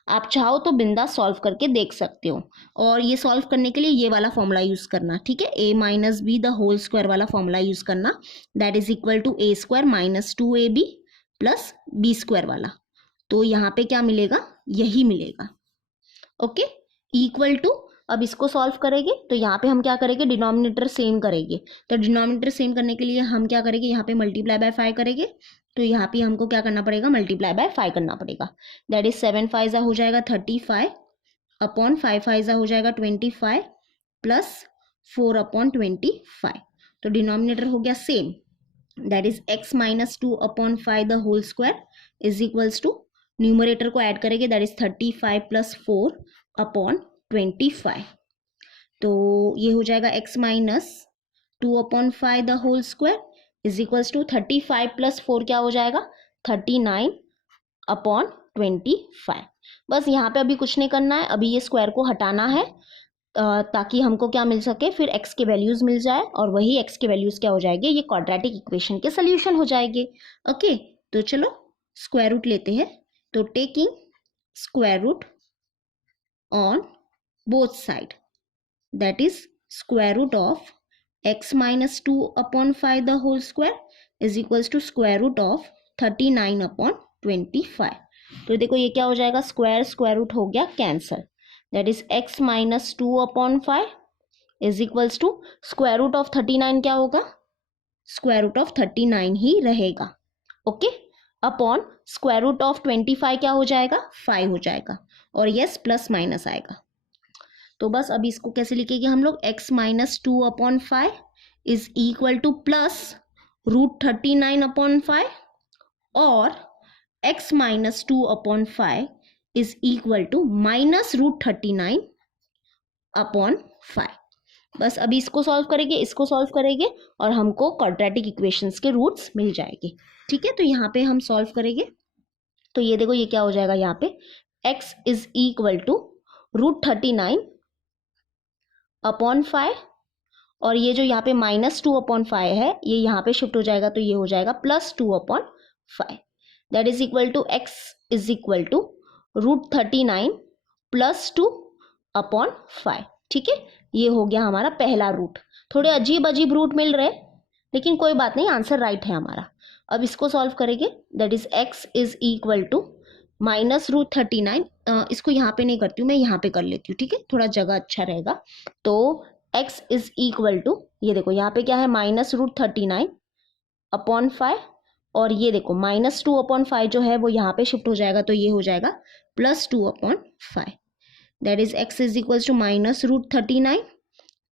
आप चाहो तो बिंदास सॉल्व करके देख सकते हो, और ये सॉल्व करने के लिए ये वाला फॉर्मूला यूज करना, ठीक है, a minus b the whole square वाला फॉर्मूला यूज करना, that is equal to a square minus 2ab plus b square वाला। तो यहाँ पे क्या मिलेगा, यही मिलेगा। ओके, इक्वल टू, अब इसको सॉल्व करेंगे तो यहाँ पे हम क्या करेंगे, डिनोमिनेटर सेम करेंगे। तो डिनोमिनेटर सेम करने के लिए हम क्या करेंगे, यहाँ पे मल्टीप्लाई बाय 5 करेंगे, तो यहाँ पे हमको क्या करना पड़ेगा, मल्टीप्लाई बाय 5 करना पड़ेगा, दैट इज 7 5 हो जाएगा 35 अपॉन 5 5 हो जाएगा 25 प्लस 4/25। तो डिनोमिनेटर हो गया same, that is x minus 2/5 the whole square is equals to, numerator को ऐड करेंगे, दैट इज 35 प्लस 4/25। तो ये हो जाएगा x minus 2/5 the whole square is equals to 35 plus 4 क्या हो जाएगा, 39/25। बस यहाँ पे अभी कुछ नहीं करना है, अभी ये स्क्वायर को हटाना है, ताकि हमको क्या मिल सके, फिर x के वैल्यूज मिल जाए, और वही x के वैल्यूज क्या हो जाएंगे, ये क्वाड्रेटिक इक्वेशन के सोल्यूशन हो जाएंगे। ओके, तो चलो स्क्वायर रूट लेते हैं। तो taking square root on both side, that is square root of x minus 2/5 the whole square is equals to square root of 39/25। तो देखो ये क्या हो जाएगा, स्क्वायर रूट हो गया cancel, that is x minus 2/5 is equals to square root of 39 क्या होगा, स्क्वायर रूट ऑफ 39 ही रहेगा, okay, upon square root of 25 क्या हो जाएगा, 5 हो जाएगा, और यस प्लस माइनस आएगा। तो बस अभी इसको कैसे लिखेंगे हम लोग, x minus 2/5 is equal to plus root 39/5 और x minus 2/5 is equal to minus root 39/5। बस अभी इसको सॉल्व करेंगे, इसको सॉल्व करेंगे और हमको क्वाड्रेटिक इक्वेशंस के रूट्स मिल जाएंगे। ठीक है, तो यहाँ पे हम सॉल्व करेंगे, तो ये देखो ये क्या हो जाएगा, यहाँ पे x is equal to root 39/5 और ये जो यहाँ पे माइनस 2/5 है ये यहाँ पे शिफ्ट हो जाएगा, तो ये हो जाएगा plus 2/5, that is equal to x is equal to root 39 plus 2/5। ठीक है, ये हो गया हमारा पहला रूट। थोड़े अजीब अजीब रूट मिल रहे लेकिन कोई बात नहीं, आंसर राइट है हमारा। अब इसको सॉल्व करेंगे, that is x is equal to minus root 39, इसको यहाँ पे नहीं करती हूँ, मैं यहाँ पे कर लेती हूँ, ठीक है, थोड़ा जगह अच्छा रहेगा। तो x इज इक्वल टू, ये देखो यहाँ पे क्या है, माइनस रूट 39/5 और ये देखो माइनस 2/5 जो है वो यहाँ पे शिफ्ट हो जाएगा, तो ये हो जाएगा plus 2/5, that is x is equal to minus root 39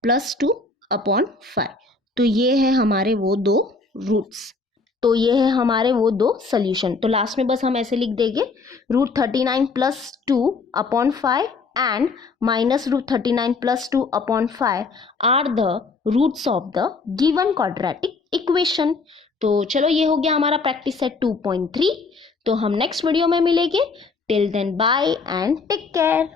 plus 2/5। तो ये है हमारे वो दो रूट्स, तो ये है हमारे वो दो सोल्यूशन। तो लास्ट में बस हम ऐसे लिख देंगे, root 39 plus 2/5 and minus root 39 plus 2/5 are the roots of the given quadratic equation। तो चलो ये हो गया हमारा प्रैक्टिस सेट 2.3। तो हम नेक्स्ट वीडियो में मिलेंगे, till then bye and take care.